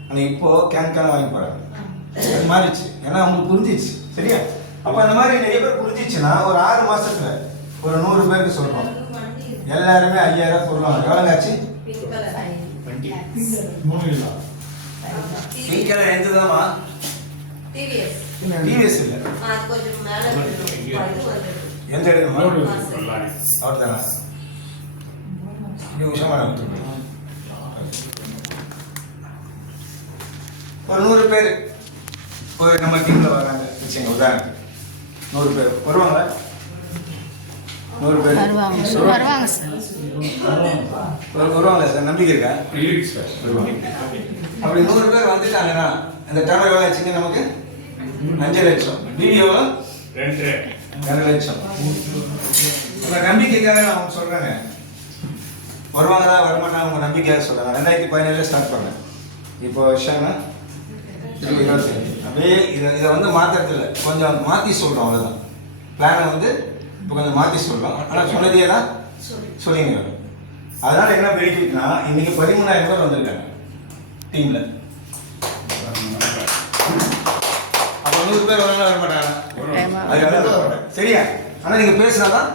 ஆனால் இப்போது கேன் வாங்கி போகிறாங்க. அது மாறிடுச்சு, ஏன்னா அவங்களுக்கு புரிஞ்சிச்சு. சரியா? அப்போ அந்த மாதிரி நிறைய பேர் புரிஞ்சிச்சுன்னா ஒரு 6 மாதத்தில் ஒரு 100 பேருக்கு சொல்கிறோம். எல்லாருமே 5000 பொருள் வாங்க. எவ்வளோங்க ஆச்சு? Pink colour எந்ததாம்மா? டிவிஎஸ் இல்லை. எந்த இடமா? அவர் தானா? உஷாமான ஒரு 100 பேர் ஒரு நம்ம டீம்ல வராங்க வச்சுங்க. உதாரணம் 100 பேர் வருவாங்களா? 100 பேர் வருவாங்க சார். வருவாங்களா சார்? நம்பிக்கை இருக்கா? வருவாங்க. அப்படி 100 பேர் வந்துட்டாங்கன்னா அந்த டேர்ம் எவ்வளோ ஆச்சுங்க நமக்கு? 5 லட்சம். டிவி எவ்வளோ? 2 லட்சம். உங்க நம்பிக்கைக்காக நான் அவங்க சொல்றேங்க. வருவாங்களா வரமாட்டாங்க உங்க நம்பிக்கையாக சொல்றாங்க. 2017 ஸ்டார்ட் பண்ணேன். இப்போ வருஷம்னா 2025. அப்படியே இதை வந்து மாற்றுறதில்ல, கொஞ்சம் மாற்றி சொல்கிறோம், அவ்வளோதான். பிளானை வந்து இப்போ கொஞ்சம் மாற்றி சொல்கிறோம். ஆனால் சொன்னதே தான் சொல்லிங்க. அதனால் என்ன பெனிஃபிட்னா இன்னைக்கு 13,000 பேர் வந்திருக்காங்க டீமில். அப்போ 100 பேர் வரலாம் வர மாட்டாங்க. அதுக்காக சரியா? ஆனால் நீங்கள் பேசுனாதான்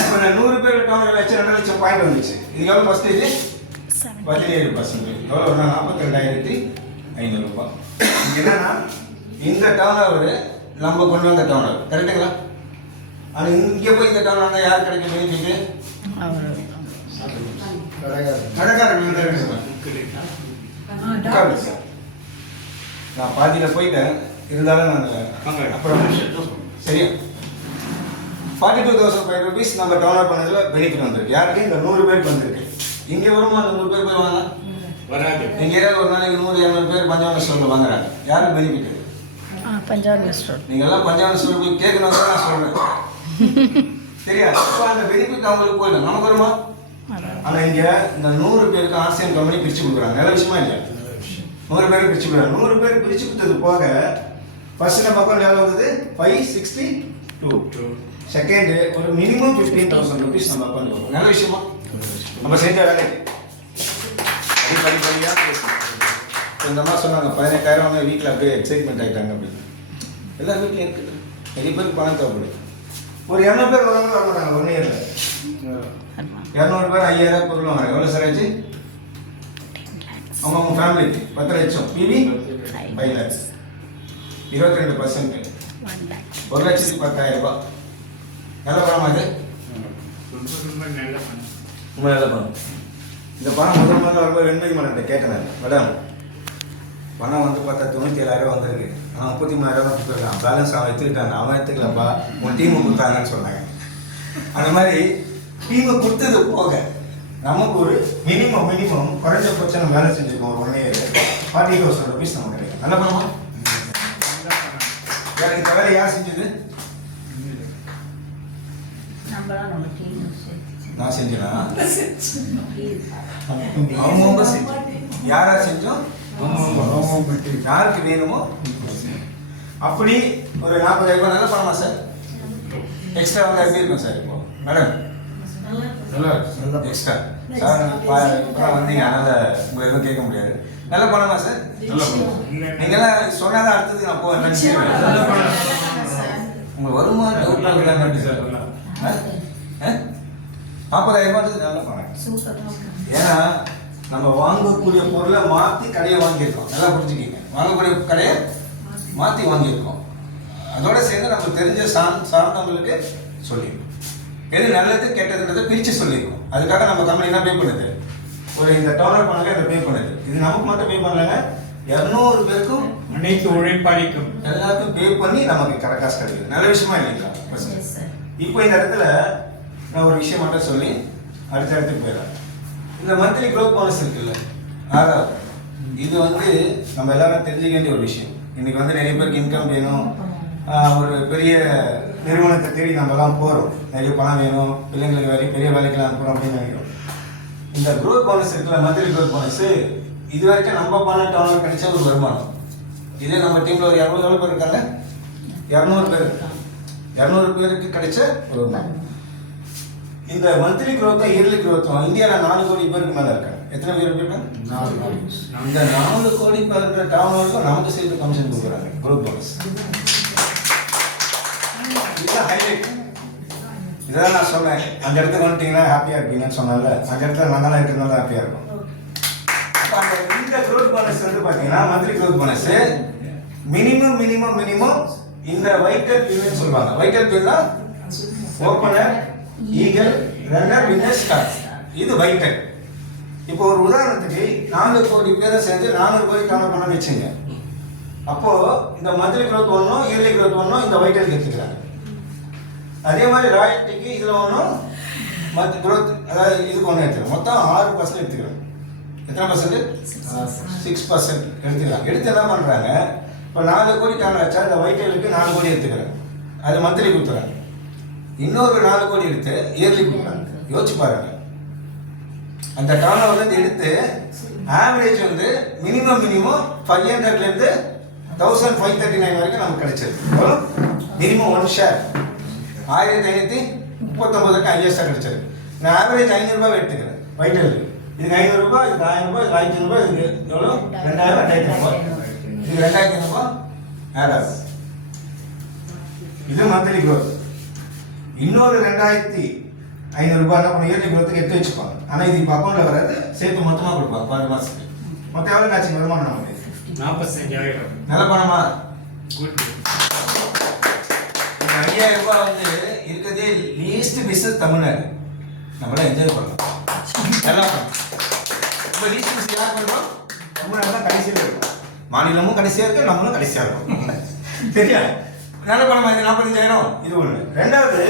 இப்போ நான் 100 பேர் டவுன் 2 லட்சம் பாயிண்ட் வந்துச்சு. இதுக்கு எவ்வளோ பர்சன்டேஜ்? 17%. எவ்வளோ? 42,500 ரூபாய். என்னன்னா இந்த டவுன் ஓவர் நம்ம கொண்டு வந்த டவுன் ஓவர் கரெக்டுங்களா? ஆனால் இங்கே போய் இந்த டவுன் வந்தால் யார் கிடைக்கும் பெனிஃபிட்டு? கடைக்காரங்க. நான் பாதியில் போயிட்டேன், இருந்தாலும் நான் அப்புறம் சரியா 42,500 rupees நம்ம டவுன்லோட் பண்ணதில் பெனிஃபிட் வந்திருக்கு. யாருக்கு? இந்த 100 பேருக்கு வந்திருக்கு. இங்கே வருமா அந்த 100 பேர் வருவாங்க? வராது. இங்கே ஏதாவது ஒரு நாளைக்கு 100-200 பேர் பஞ்சாபி ஸ்டோரில் வாங்குறாங்க. யாருக்கு பெனிஃபிட்? பஞ்சாபி ஸ்டோர். நீங்கள் எல்லாம் பஞ்சாபி ஸ்டோர் போய் கேட்கணும் தான் நான் சொல்கிறேன். சரியா? ஸோ அந்த பெனிஃபிட் அவங்களுக்கு போயிடும், நமக்கு வருமா? ஆனால் இங்கே இந்த 100 பேருக்கு ஆசியன் கம்பெனி பிரித்து கொடுக்குறாங்க. நல்ல விஷயமா இல்லையா? 100 பேருக்கு பிரித்து கொடுக்குறாங்க. 100 பேருக்கு பிரித்து கொடுத்தது போக ஃபர்ஸ்ட் நம்ம அக்கௌண்ட் எவ்வளோ வந்தது? 562. செகண்ட் ஒரு மினிமம் 15,000 rupees நம்ம அக்கௌண்ட் வரும். நல்ல விஷயமா? நம்ம செஞ்ச வேலைக்கு படிப்படியாக பேசணும். இந்த மாதிரி சொன்னாங்க 18,000 வீட்டில் அப்படியே எக்ஸைட்மெண்ட் ஆகிட்டாங்க அப்படின்னு. எல்லா வீட்லையும் இருக்குது. நிறைய பேருக்கு பணம் தேவைப்படுது. ஒரு 200 பேர் வரவங்க வர மாட்டாங்க 1 இயரில். 200 பேர் 5,000 பொருள் வாங்குறாங்க. எவ்வளோ சார் ஆச்சு? அவங்க ஃபேமிலிக்கு 10 லட்சம். PV 5 lakhs. 22%. 1,10,000 ரூபாய். நல்ல பணமா இது? ரொம்ப நல்ல பணம். இந்த பணம் முதல்ல வரும்போது வெண்மை மன்னன் கேட்டேன். மேடம் பணம் வந்து பார்த்தா 97,000 வந்திருக்கு. ஆனால் 33,000 தான் கொடுத்துருக்கான். பேலன்ஸ் அவன் எடுத்துக்கிட்டாங்க. அவன் எடுத்துக்கலப்பா, உன் டீமை கொடுத்தாங்கன்னு சொன்னாங்க. அந்த மாதிரி டீமை கொடுத்தது போக நமக்கு ஒரு மினிமம் குறைஞ்சபட்சம் நம்ம வேலை செஞ்சுருக்கோம். ஒரு 1 year 40,000 rupees நமக்கு கிடைக்கும். நல்ல பணமா? இந்த வேலை யார் செஞ்சது? நான் செஞ்சேனா? அவங்க செஞ்சோம். யாரா செஞ்சோம்? யாருக்கு வேணுமோ அப்படி ஒரு 40,000 நல்ல பணமா சார்? எக்ஸ்ட்ரா வந்து எப்படி இருக்கும் சார்? இப்போ மேடம் நல்லா எக்ஸ்ட்ரா சார் இப்போ வந்தீங்க, அதனால் உங்களை எதுவும் கேட்க முடியாது. நல்ல பணமா சார்? நீங்களாம் சொன்னாதான் அடுத்தது நான் போவேன். உங்கள் வருமானம் டவுட்டாக விடாங்க சார். 40,000 நல்ல பணம். ஏன்னா நம்ம வாங்கக்கூடிய பொருளை மாற்றி கடையை வாங்கியிருக்கோம். நல்லா புரிஞ்சுக்கிங்க. வாங்கக்கூடிய கடையை மாற்றி வாங்கியிருக்கோம். அதோட சேர்ந்து நம்ம தெரிஞ்ச சார்ந்தவங்களுக்கு சொல்லியிருக்கோம். எது நல்லது கெட்டதுன்றதை பிரித்து சொல்லியிருக்கோம். அதுக்காக நம்ம கம்பெனி என்ன பே பண்ணுது? ஒரு இந்த டவுன்லோட் பண்ணல இந்த பே பண்ணுது. இது நமக்கு மட்டும் பே பண்ணலங்க, 200 பேருக்கும் அனைத்து உழைப்பாளிக்கும் எல்லாருக்கும் பே பண்ணி நமக்கு காசு கிடைக்குது. நல்ல விஷயமா இல்லைங்களா? இப்போ இந்த இடத்துல நான் ஒரு விஷயம் மட்டும் சொல்லி அடுத்த இடத்துக்கு போயிடறேன். இந்த மந்த்லி க்ரோத் போனஸ் இருக்குல்ல, ஆறாவது, இது வந்து நம்ம எல்லாரும் தெரிஞ்சுக்க வேண்டிய ஒரு விஷயம். இன்னைக்கு வந்து நிறைய பேருக்கு இன்கம் வேணும், ஒரு பெரிய நிறுவனத்தை தேடி நம்மலாம் போகிறோம். நிறைய பணம் வேணும், பிள்ளைங்களுக்கு வேலை பெரிய வேலைக்கெல்லாம் அனுப்புகிறோம் அப்படின்னு நினைக்கிறோம். இந்த க்ரோத் போனஸ் இருக்குல்ல, மந்த்லி க்ரோத் போனஸ், இது வரைக்கும் நம்ம பண்ண டவுன்லோட் கிடைச்ச ஒரு வருமானம். இதே நம்ம டீமில் ஒரு 200 பேர் இருக்காங்க, 200 பேர் இருக்காங்க, 200 பேருக்கு கிடைச்ச ஒரு வருமானம். இந்த மந்த்லி க்ரோத்தும் இயர்லி க்ரோத்தும் இந்தியாவில் 4 கோடி பேருக்கு மேலே இருக்காங்க. எத்தனை பேர் இருக்காங்க? 4 கோடி. இந்த 4 கோடி பேர் இருக்கிற டவுன்லோடுக்கும் நமக்கு சேர்த்து கமிஷன் கொடுக்குறாங்க க்ரோத் போனஸ். இதுதான் ஹைலைட். இதான் நான் சொன்னேன், அந்த இடத்துக்கு வந்துட்டீங்கன்னா ஹாப்பியாக இருப்பீங்கன்னு சொன்னால, அந்த இடத்துல நல்லா இருக்கிறதுனால ஹாப்பியாக இருக்கும். அப்போ அந்த இந்த க்ரோத் போனஸ் வந்து பார்த்தீங்கன்னா மந்த்லி க்ரோத் போனஸ் மினிமம் இந்த வைட்டல் பில்னு சொல்லுவாங்க. வைட்டல் பில்னா opener, eagle, runner, winner, star. இது வைட்டல். இப்போ ஒரு உதாரணத்துக்கு 4 கோடி பேரை சேர்ந்து 400 கோடி டர்ன் பண்ண வச்சுங்க. அப்போ இந்த மந்த்லி க்ரோத் ஒன்றும் இயர்லி க்ரோத் ஒன்றும் இந்த வைட்டலுக்கு எடுத்துக்கிறாங்க. அதே மாதிரி ராயல்ட்டிக்கு இதில் ஒன்றும் மற்ற க்ரோத், அதாவது இதுக்கு ஒன்று எடுத்துக்கிறோம். மொத்தம் 6% எடுத்துக்கிறோம். எத்தனை பர்சன்ட்? 6% எடுத்துக்கிறாங்க. எடுத்து என்ன பண்ணுறாங்க, இப்போ 4 கோடி டர்ன் வச்சா இந்த வைட்டலுக்கு 4 கோடி எடுத்துக்கிறாங்க. அது மந்த்லி கொடுத்துறாங்க. இன்னொரு 4 கோடி எடுத்து இயர்லி கொடுக்குறாங்க. யோசிச்சு பாருங்க, அந்த டர்ன் ஓவர் எடுத்து ஆவரேஜ் வந்து மினிமம் 500லேருந்து 1539 வரைக்கும் நமக்கு கிடைச்சது. மினிமம் 1 ஷேர் 1539 ஹையஸ்டாக கிடைச்சது. நான் ஆவரேஜ் 500 ரூபாய் எடுத்துக்கிறேன் வைட்டலுக்கு. இதுக்கு 500 ரூபாய், இதுக்கு 1000 ரூபாய், இதுக்கு 500 ரூபாய், இதுக்கு எவ்வளோ? 2000, 2500 இதுக்கு 2500 ஆட் ஆகுது. இது மந்த்லி க்ரோத். இன்னொரு 2500 ரூபாய் என்ன பண்ண இயர்லி க்ரோத்துக்கு எடுத்து வச்சுப்பாங்க. ஆனால் இது இப்போ அக்கௌண்ட்டில் வராது, சேர்த்து மொத்தமாக கொடுப்பாங்க 12 மாதத்துக்கு. மொத்தம் எவ்வளோ ஆச்சு வருமானம் நமக்கு? 45,000. நல்ல பணமா? குட். 5000 ரூபாய் வந்து இருக்கிறதே லீஸ்ட் பிஸ்னஸ் தமிழ்நாடு. நம்மளாம் என்ஜாய் பண்ணலாம், நல்லா பண்ணலாம். இப்போ லீஸ்ட் பிஸ்னஸ் யார் பண்ணுறோம்? தமிழ்நாடு தான் கடைசியில் இருக்கும். மாநிலமும் கடைசியாக இருக்கு, நம்மளும் கடைசியாக இருக்கும். சரியா? நல்ல பணமா இது 45,000. இது ஒன்று. ரெண்டாவது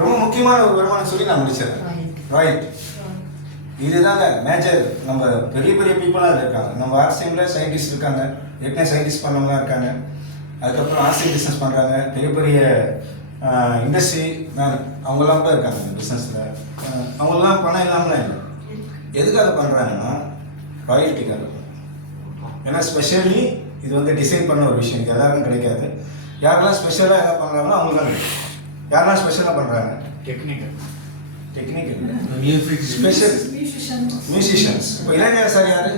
ரொம்ப முக்கியமான ஒரு வருமானம் சொல்லி நான் முடிச்சிடறேன். ராயல்ட்டி. இதுதாங்க மேஜர். நம்ம பெரிய பெரிய பீப்புளாக இருக்காங்க. நம்ம ஆர்சிஎம்ல சயின்டிஸ்ட் இருக்காங்க, ஏற்கனவே சயின்டிஸ்ட் பண்ணவங்களாம் இருக்காங்க. அதுக்கப்புறம் ஆர்சிஎம் பிஸ்னஸ் பண்ணுறாங்க, பெரிய பெரிய இண்டஸ்ட்ரி மேன் அவங்களாம் கூட இருக்காங்க இந்த பிஸ்னஸில். அவங்களாம் பணம் இல்லாமலாம் இல்லை. எதுக்காக பண்ணுறாங்கன்னா ராயல்ட்டிக்காக. ஏன்னா ஸ்பெஷலி இது வந்து டிசைன் பண்ண ஒரு விஷயம், இது எல்லாருக்கும் கிடைக்காது. யாரெல்லாம் ஸ்பெஷலாக என்ன பண்ணுறாங்களோ அவங்களுக்கு தான் கிடைக்கும். யாரெல்லாம் ஸ்பெஷலாக பண்ணுறாங்க? Technical music special musicians. இப்போ இளைஞர் சார் யாரு?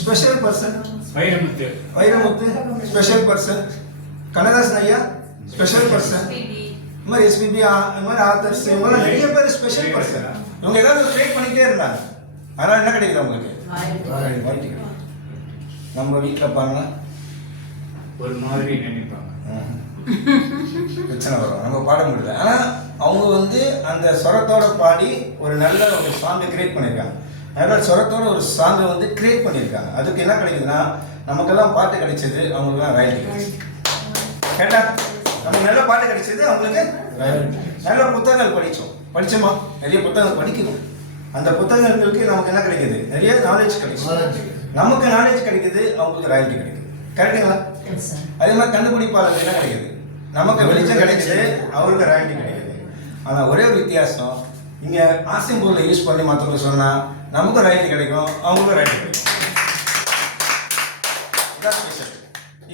Special person. Vairamuthu special person. Kannadasan ஐயா ஸ்பெஷல் பர்சன். இந்த மாதிரி எஸ்பிபி, இந்த மாதிரி ஆத்தர்ஸ், இவங்க நிறைய பேர் ஸ்பெஷல் பர்சன். இவங்க ஏதாவது ட்ரேட் பண்ணிக்கிட்டே இருந்தாங்க. அதனால என்ன கிடைக்குது அவங்களுக்கு? ராயல்ட்டி. நம்ம வீட்டில் பாருங்க ஒரு மாதிரி நினைப்பாங்க, பிரச்சனை வரும், நம்ம பாட முடியல. ஆனால் அவங்க வந்து அந்த சொரத்தோட பாடி ஒரு நல்ல ஒரு சாங்கை கிரியேட் பண்ணியிருக்காங்க. அதனால சொரத்தோட ஒரு சாங்கை வந்து கிரியேட் பண்ணியிருக்காங்க. அதுக்கு என்ன கிடைக்குதுன்னா, நமக்கெல்லாம் பாட்டு கிடைச்சது, அவங்களுக்குலாம் ராயல்ட்டி கிடைச்சது. கேட்டா நமக்கு நல்ல பாட்டு கிடைச்சது, அவங்களுக்கு நல்ல புத்தகங்கள் படித்தோமா? நிறைய புத்தகங்கள் படிக்கணும். அந்த புத்தகங்களுக்கு நமக்கு என்ன கிடைக்குது? நிறைய நாலேஜ் கிடைக்கும். நமக்கு நாலேஜ் கிடைக்குது, அவங்களுக்கு ராயல்ட்டி கிடைக்குது. கரெக்டுங்களா? அதே மாதிரி கண்டுபிடிப்பாளருக்கு என்ன கிடைக்குது? நமக்கு வெளிச்சம் கிடைக்குது, அவருக்கு ராயல்ட்டி கிடைக்குது. ஆனால் ஒரே ஒரு வித்தியாசம், இங்கே ஆசியம் பொருளை யூஸ் பண்ணி மற்றவங்க சொன்னால் நமக்கும் ராயல்ட்டி கிடைக்கும், அவங்களுக்கும் ராயல்ட்டி கிடைக்கும். இதான் ஸ்பெஷல்.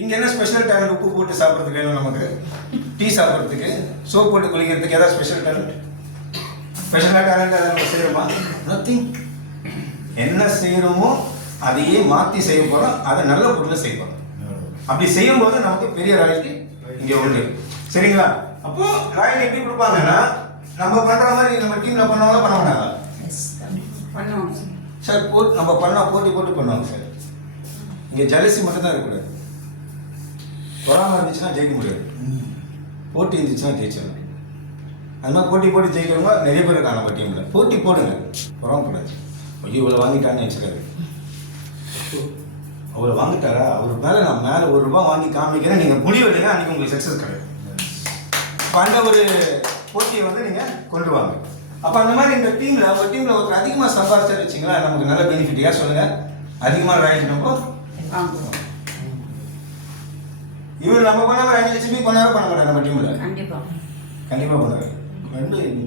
இங்கே என்ன ஸ்பெஷல் டேலண்ட்? உப்பு போட்டு சாப்பிட்றதுக்கு வேணும், நமக்கு டீ சாப்பிட்றதுக்கு, சோப் போட்டு குளிக்கிறதுக்கு ஏதாவது ஸ்பெஷல் டேலண்ட்? ஸ்பெஷலாக டேலண்ட் அதை நம்ம செய்கிறோமா? நத்திங். என்ன செய்கிறோமோ அதையே மாற்றி செய்ய போகிறோம், அதை நல்ல பொருளை செய்ய போகிறோம். அப்படி செய்யும்போது நமக்கு பெரிய ராயல்ட்டி இங்கே உண்டு. சரிங்களா? அப்போ ராயல்ட்டி எப்படி கொடுப்பாங்கன்னா, நம்ம பண்ணுற மாதிரி நம்ம டீமில் பண்ணவங்க பண்ண மாட்டாங்க சார். நம்ம பண்ணால் போட்டி போட்டு பண்ணுவாங்க சார். இங்கே ஜலசி மட்டும்தான் இருக்கக்கூடாது. பொறாமல் இருந்துச்சுன்னா ஜெயிக்க முடியாது, போட்டி இருந்துச்சுன்னா ஜெயிச்சிடலாம். அது மாதிரி போட்டி போட்டு ஜெயிக்கிறவங்க நிறைய பேர் இருக்காங்க நம்ம டீமில். போட்டி போடுங்க, பொறாமக்கூடாது. ஐயோ இவ்வளோ வாங்கிட்டான்னு நினச்சிக்காரு. அவர் வாங்கிட்டாரா, அவர் மேலே நான் மேலே ₹1 வாங்கி காமிக்கிறேன், நீங்கள் முடிவு இல்லைன்னா அன்றைக்கி உங்களுக்கு சக்ஸஸ் கிடைக்கும். அப்போ அந்த ஒரு போட்டியை வந்து நீங்கள் கொண்டு வாங்க. அப்போ அந்த மாதிரி இந்த டீமில் ஒருத்தர் அதிகமாக சம்பாதிச்சா வச்சிங்களா, நமக்கு நல்ல பெனிஃபிட். ஏன் சொல்லுங்கள்? அதிகமாக ராயல்ட்டி நம்ம இவர் நம்ம பண்ண 5 லட்சம் பண்ணாவே பண்ண மாட்டார் நம்ம டீமில். கண்டிப்பாக பண்ணுறாரு.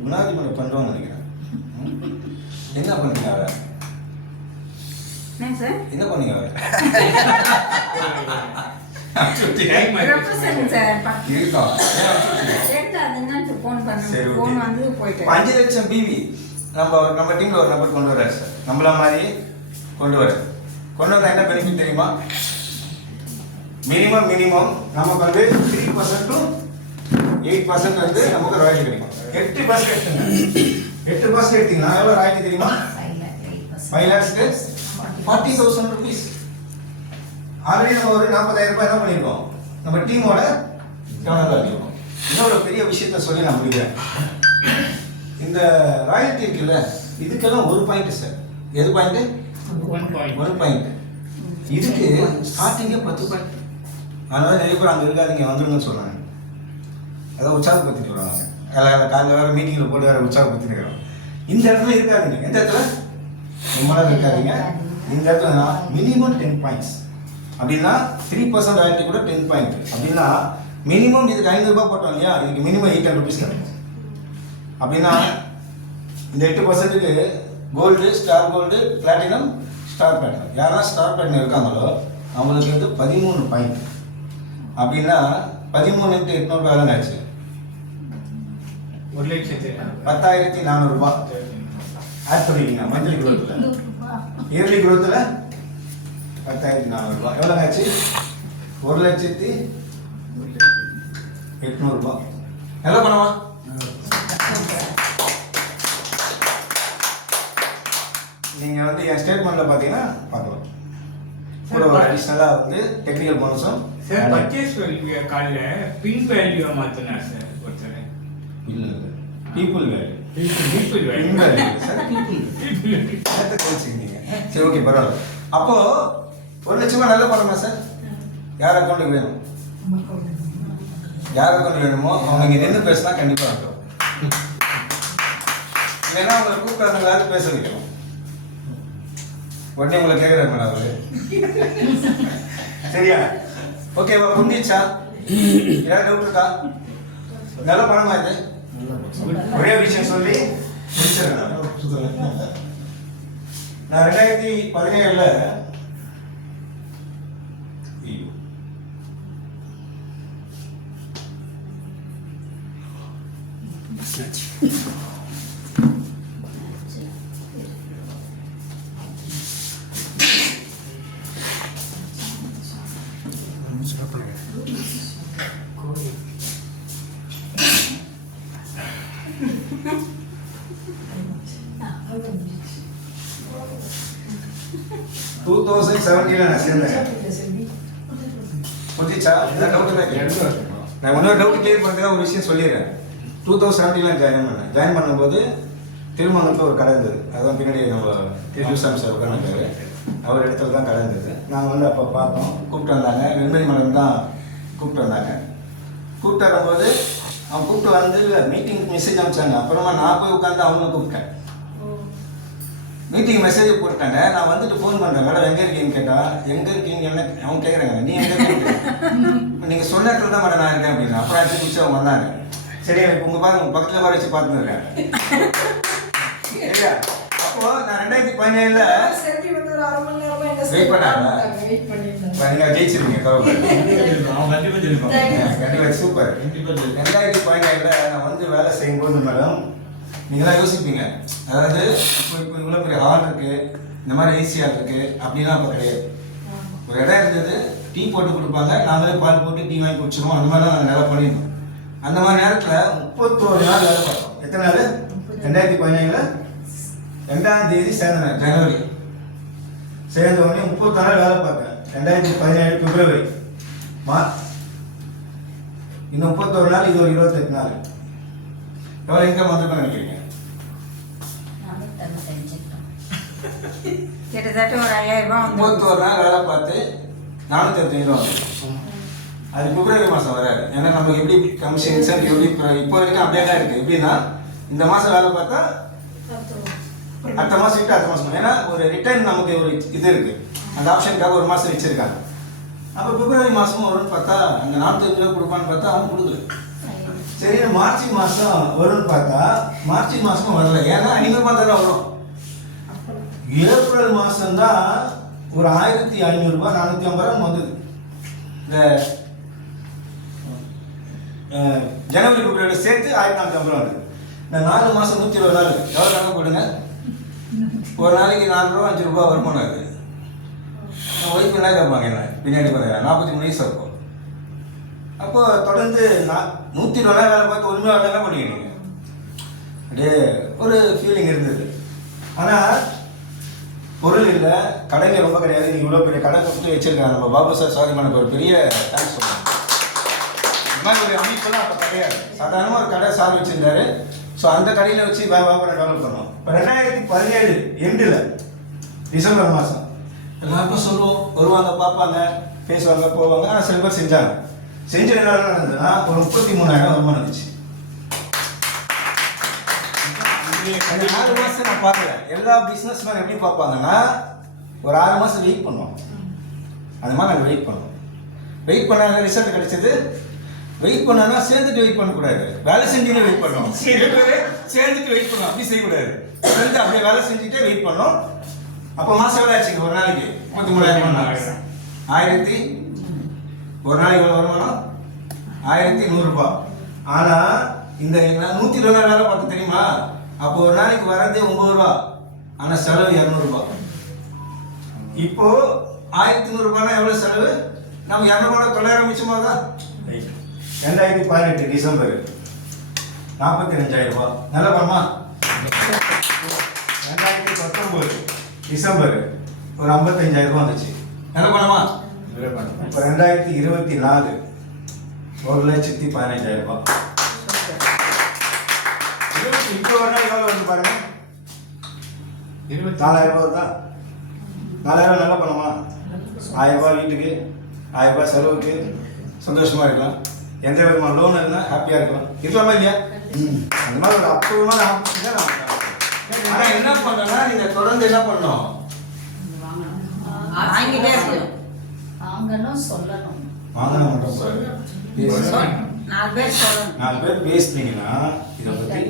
குணாதிபதி பண்ணுறோம்னு நினைக்கிறேன். என்ன பண்ணுறீங்க அவரை? என்ன பண்ணீங்க அவரை? சரி, 5 லட்சம் பிவி நம்ம டீம்ல ஒரு நபர் கொண்டு வர்றாரு சார். நம்மள மாதிரி கொண்டு வந்தா என்ன பெனிஃபிட் தெரியுமா? மினிமம் நமக்கு வந்து 3% to 8% வந்து நமக்கு ராயல்டி கிடைக்கும். 8% எடுத்துங்க. 8% எடுத்தீங்கன்னா எவ்வளோ ராயல்டி தெரியுமா? 5 lakhsக்கு 40,000 rupees. ஆல்ரெடி நம்ம ஒரு 40,000 ரூபாய் என்ன பண்ணியிருக்கோம், நம்ம டீமோட கவனம் பண்ணியிருக்கோம். இன்னொரு பெரிய விஷயத்த சொல்லி நான் முடிக்கிறேன். இந்த ராயல்டி இருக்குல்ல, இதுக்கெல்லாம் ஒரு பாயிண்ட் சார். எது பாயிண்ட்? 1 பாயிண்ட். இதுக்கு ஸ்டார்டிங்கே 10 பாயிண்ட். அதனால நிறைய பேர் அங்கே இருக்காதீங்க வந்துருங்கன்னு சொல்கிறாங்க. அதான் உற்சாகப்படுத்திட்டு வராங்க. அதில் காலையில் வேறு மீட்டிங்கில் போட்டு வேறு உற்சாகப்படுத்திட்டு இருக்கிறோம். இந்த இடத்துல இருக்காதீங்க. எந்த இடத்துல? ரொம்ப நேரம் இருக்காதீங்க. இந்த இடத்துல மினிமம் 10 பாயிண்ட்ஸ் அப்படின்னா 3% ராயல்டி கூட 10 பாயிண்ட் அப்படின்னா மினிமம் இதுக்கு 500 ரூபாய் போட்டோம் இல்லையா, இதுக்கு மினிமம் 800 rupees கிடைக்கும். அப்படின்னா இந்த 8%க்கு gold, star gold, platinum, star platinum. யாரெல்லாம் ஸ்டார் பிளாட்டினம் இருக்காங்களோ அவங்களுக்கு வந்து 13 பாயிண்ட். அப்படின்னா 13 × 800 வேலை ஆச்சு 10,400 ரூபாய் ஆட் பண்ணிக்கிங்க. மந்த்லி குரோத்தில், இயர்லி குரோத்தில் 10,400 ரூபாய் எவ்வளோ ஆச்சு? 1,08,000 ரூபாய். நல்லா பண்ணுவா. நீங்கள் வந்து என் ஸ்டேட்மெண்ட்டில் பார்த்தீங்கன்னா பார்க்கலாம். கூட ஒரு அடிஷ்னலாக வந்து டெக்னிக்கல் போனஸும் சார் பர்ச்சேஸ் வேல்யூ காலைல பின் வேல்யூ மாத்தினா சார் ஒருத்தர் இல்லை people value. People value sir people கோச்சிங்க. சரி ஓகே பரவாயில்ல. அப்போ 1 லட்சமா நல்ல பணமா சார்? யார் அக்கௌண்ட்டுக்கு வேணும்? யார் அக்கௌண்ட் வேணுமோ அவங்க இங்கே நின்று பேசினா கண்டிப்பாக இருக்கும். இல்லைன்னா அவங்களை கூப்பிட்டு பேச வைக்கணும். உடனே உங்களை கேட்குறாரு மேடம் அவரு. சரியா? ஓகேவா? புரிஞ்சிச்சா? ஏதாவது டவுட் இருக்கா? நல்ல பணமா இது? ஒரே விஷயம் சொல்லி முடிச்சிருக்கேன். நான் 2017 நான் சேர்ந்தேன். புரிஞ்சிச்சா? டவுட் இல்லை. நான் இன்னொரு டவுட் கிளியர் பண்ணுறதுக்கு ஒரு விஷயம் சொல்லிடுறேன். 2017 ஜாயின் பண்ணும்போது திருமணத்தில் ஒரு கடை இருந்தது. அதுதான் பின்னாடி நம்ம திருசாமி சார் உட்காந்துருக்காரு. அவர் இடத்துல தான் கடை இருந்தது. நாங்கள் வந்து அப்போ பார்த்தோம். கூப்பிட்டு வந்தாங்க. நெல்மணி மேடம் தான் கூப்பிட்டு வந்தாங்க. கூப்பிட்டு வரும்போது அவங்க கூப்பிட்டு வந்து மீட்டிங் மெசேஜ் அனுப்பிச்சாங்க. அப்புறமா நான் போய் உட்காந்து அவங்கள கூப்பிட்டேன். மீட்டிங் மெசேஜ் போட்டாங்க. நான் வந்துட்டு ஃபோன் பண்ணுறேன். மேடம் எங்கே இருக்கீங்கன்னு கேட்டால், எங்கே இருக்கீங்க என்ன அவங்க கேட்குறாங்க. நீ எங்கே இருக்கீங்க? நீங்கள் சொன்ன இடத்துல தான் மேடம் நான் இருக்கேன் அப்படின்னு. அப்புறம் அடுத்து பிடிச்சி அவங்க வந்தாங்க. சரி உங்கள் பாருங்க உங்கள் பக்கத்தில் வர வச்சு பார்த்துருக்கேன். சரியா? அப்போ நான் 2017 வெயிட் பண்ணாங்க. நீங்கள் ஜெயிச்சிருக்கீங்க. கண்டிப்பாக சூப்பர். 2017 நான் வந்து வேலை செய்யும்போது மேடம் நீங்களாம் யோசிப்பீங்க. அதாவது இப்போ இவ்வளோ பெரிய ஹால் இருக்குது, இந்த மாதிரி ஏசியாக இருக்குது அப்படிலாம் அப்போ கிடையாது. ஒரு இடம் இருந்தது, டீ போட்டு கொடுப்பாங்க, நாங்களே பால் போட்டு டீ வாங்கி குடிச்சிருவோம். அந்த மாதிரிலாம் நாங்கள் நல்லா பண்ணியிருந்தோம். அந்த மாதிரி நேரத்தில் 31 நாள் வேலை பார்த்தோம். எத்தனை நாள்? 2017 2ஆம் தேதி சேர்ந்தேன். ஜனவரி சேர்ந்த உடனே 30 நாள் வேலை பார்த்தேன். 2017 பிப்ரவரி மார்ச் இன்னும் 31 நாள், இது ஒரு 28 நாள். எவ்வளோ இன்கம் வந்துருக்கோன்னு நினைக்கிறீங்க? கிட்டத்தட்ட ஒரு 5,000 ரூபாய் வந்து 31 நாள் வேலை பார்த்து 435 ரூபா வந்து அது பிப்ரவரி மாதம் வராது. ஏன்னா நம்ம எப்படி கமிஷன் இன்சென்டிவ் எப்படி இப்போ வரைக்கும் அப்படியே தான் இருக்குது. எப்படின்னா இந்த மாதம் வேலை பார்த்தா அடுத்த மாதம் விட்டு அடுத்த மாதம், ஏன்னா ஒரு ரிட்டர்ன் நமக்கு ஒரு இது இருக்குது. அந்த ஆப்ஷனுக்காக ஒரு மாதம் வச்சுருக்காங்க. அப்போ பிப்ரவரி மாதமும் வரும்னு பார்த்தா அந்த 45 ரூபா கொடுப்பான்னு பார்த்தா அவன் கொடுக்கல. சரி மார்ச் மாதம் வரும்னு பார்த்தா மார்ச் மாதமும் வரல. ஏன்னா நீங்கள் பார்த்தா தான் வரும். ஏப்ரல் மாதம்தான் ஒரு 1,500 ரூபாய் 450 ரூபா வந்தது. இந்த ஜனவரி பிப்ரவரி சேர்த்து 1,450 ரூபா வந்தது. இந்த 4 மாதம் 120 நாள் எவ்வளோ கணக்கு போடுங்க. ஒரு நாளைக்கு 4 ரூபா 5 ரூபா வருமானம் இருக்குது. ஒய்ஃப் என்ன கேட்பாங்க, என்ன பின்னாடி பார்த்தீங்கன்னா 43 வயசு இருக்கும். அப்போ தொடர்ந்து 120 நாள் வேலை பார்த்து உண்மையாக வேலை என்ன பண்ணிக்கிறீங்க? அப்படியே ஒரு ஃபீலிங் இருந்தது. ஆனால் பொருள் இல்லை, கடைங்க ரொம்ப கிடையாது. நீங்கள் இவ்வளோ பெரிய கடை கொடுத்து வச்சிருக்காங்க. நம்ம பாபு சார் சுவாதிமானுக்கு ஒரு பெரிய தேங்க்ஸ் சொல்லுங்கள். இந்த மாதிரி ஒரு அமைப்பெல்லாம் அப்போ கிடையாது. சாதாரணமாக ஒரு கடை சார் வச்சுருந்தாரு. ஸோ அந்த கடையில் வச்சு வியாபாரம் டெவலப் பண்ணோம். இப்போ 2017 எண்டில் டிசம்பர் மாதம் எல்லாருக்கும் சொல்லுவோம், வருவாங்க, பார்ப்பாங்க, பேசுவாங்க, போவாங்க. ஆனால் சில பேர் செஞ்சாங்க. செஞ்சு என்ன நடந்ததுன்னா ஒரு 33,000 வருமானம் இருந்துச்சு. அந்த 6 மாதம் நான் பார்க்கல. எல்லா பிஸ்னஸ் மேன் எப்படி பார்ப்பாங்கன்னா ஒரு 6 மாதம் வெயிட் பண்ணுவோம். அந்த மாதிரி நாங்கள் வெயிட் பண்ணுவோம். வெயிட் பண்ணாங்க, ரிசல்ட் கிடைச்சது. வெயிட் பண்ணானா சேர்ந்துட்டு வெயிட் பண்ணக்கூடாது, வேலை செஞ்சுட்டு வெயிட் பண்ணோம். சேர்ந்துட்டு வெயிட் பண்ணோம், அப்படி செய்யக்கூடாது. சேர்ந்து அப்படியே வேலை செஞ்சுட்டே வெயிட் பண்ணோம். அப்போ மாதம் எவ்வளோ ஆச்சுங்க? ஒரு நாளைக்கு 33,000. 1000 ஒரு நாளைக்கு எவ்வளோ வருமானம்? 1100 ரூபாய். ஆனால் இந்த 120 நாள் வேலை பார்த்து தெரியுமா? அப்போ ஒரு நாளைக்கு வரதே 9 ரூபா, ஆனால் செலவு 200 ரூபாய். இப்போ 1100 ரூபாய்னா எவ்வளோ செலவு? நம்ம 200 ரூபாய் 900 மிச்சமாக. 2018 டிசம்பர் 45,000 ரூபாய். நல்ல பணமா? 2019 டிசம்பர் ஒரு 55,000 ரூபாய் வந்துச்சு. நல்ல பணமா? இப்போ 2024 1,15,000 ரூபாய். இப்போ ஒரு நாள் எவ்வளோ வந்து பாருங்க, 24,000 ரூபாய் வருதா? 4,000 நல்ல பணமா? 1,000 ரூபாய் வீட்டுக்கு, 1,000 ரூபாய் செலவுக்கு, சந்தோஷமா இருக்கலாம். எந்த விதமான லோன் இருந்தால் ஹாப்பியாக இருக்கலாம். இருக்கலாமா இல்லையா? அந்த மாதிரி ஒரு அற்புதமான ஆப்பர்ச்சுனிட்டி தான் நான். ஆனால் என்ன பண்ணோன்னா நீங்கள் தொடர்ந்து என்ன பண்ணணும்? வாங்கிட்டே இருக்கணும். வாங்கணும், சொல்லணும். வாங்கினா மட்டும் போதும். 4 பேர் சொல்லணும். 4 பேர் பேசுனீங்கன்னா இதை பற்றி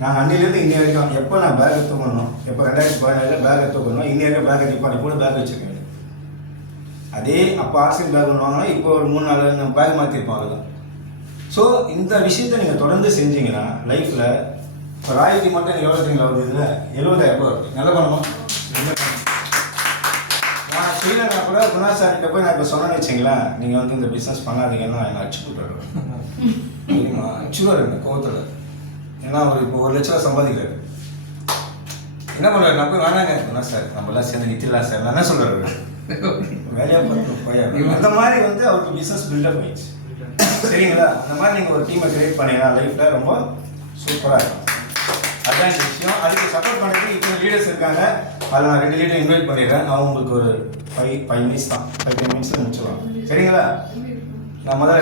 நான் அன்னிலேருந்து இன்னி வரைக்கும் எப்போ நான் பேக் எடுத்து பண்ணணும், எப்போ 2017 பேக் எடுத்து பண்ணணும், இன்னி வரைக்கும் பேக் எடுத்து கூட பேக் வச்சுருக்கேன். அதே அப்போ ஆர்சிஎல் பேக் ஒன்று வாங்கினா இப்போ ஒரு 3-4 பேக் மாற்றிருப்போம். அதுதான். ஸோ இந்த விஷயத்தை நீங்கள் தொடர்ந்து செஞ்சீங்கன்னா லைஃப்பில் இப்போ ராயல்ட்டி மட்டும் எனக்கு எவ்வளோ தெரியுங்களா வருது? இதில் 70,000 ரூபாய் வருது. நல்ல பணமா? நான் ஸ்ரீலங்கா கூட குணா சார்கிட்ட போய் நான் இப்போ சொன்னேன்னு வச்சிங்களேன், நீங்கள் வந்து இந்த பிஸ்னஸ் பண்ணாதீங்கன்னா நான் அடிச்சு போட்டுருவேன். சரிங்களா? அச்சுவார் இருந்தேன் கோவத்தில். ஏன்னா அவர் இப்போ 1 லட்ச ரூபா சம்பாதிக்கிறாரு. என்ன பண்ணுவார்? நான் போய் வேணாங்க குணா சார், நம்மளாம் சேர்ந்து நித்திடலாம் சார். நான் என்ன சொல்கிறாரு? வேலையாக பார்த்து போய் அந்த மாதிரி வந்து அவருக்கு பிஸ்னஸ் பில்டப் ஆயிடுச்சு. சரிங்களா? அந்த மாதிரி நீங்கள் ஒரு டீமை கிரியேட் பண்ணீங்கன்னா லைஃப்பில் ரொம்ப சூப்பராக இருக்கும். அதுதான் இந்த விஷயம். அதுக்கு சப்போர்ட் பண்ணுறதுக்கு இப்போ லீடர்ஸ் இருக்காங்க. அதில் நான் 2 லீடர் இன்வைட் பண்ணிடுறேன். நான் உங்களுக்கு ஒரு 5 மினிட்ஸ் தான், 5 மினிட்ஸில் முடிச்சுடுவாங்க. சரிங்களா? நான் முதல்ல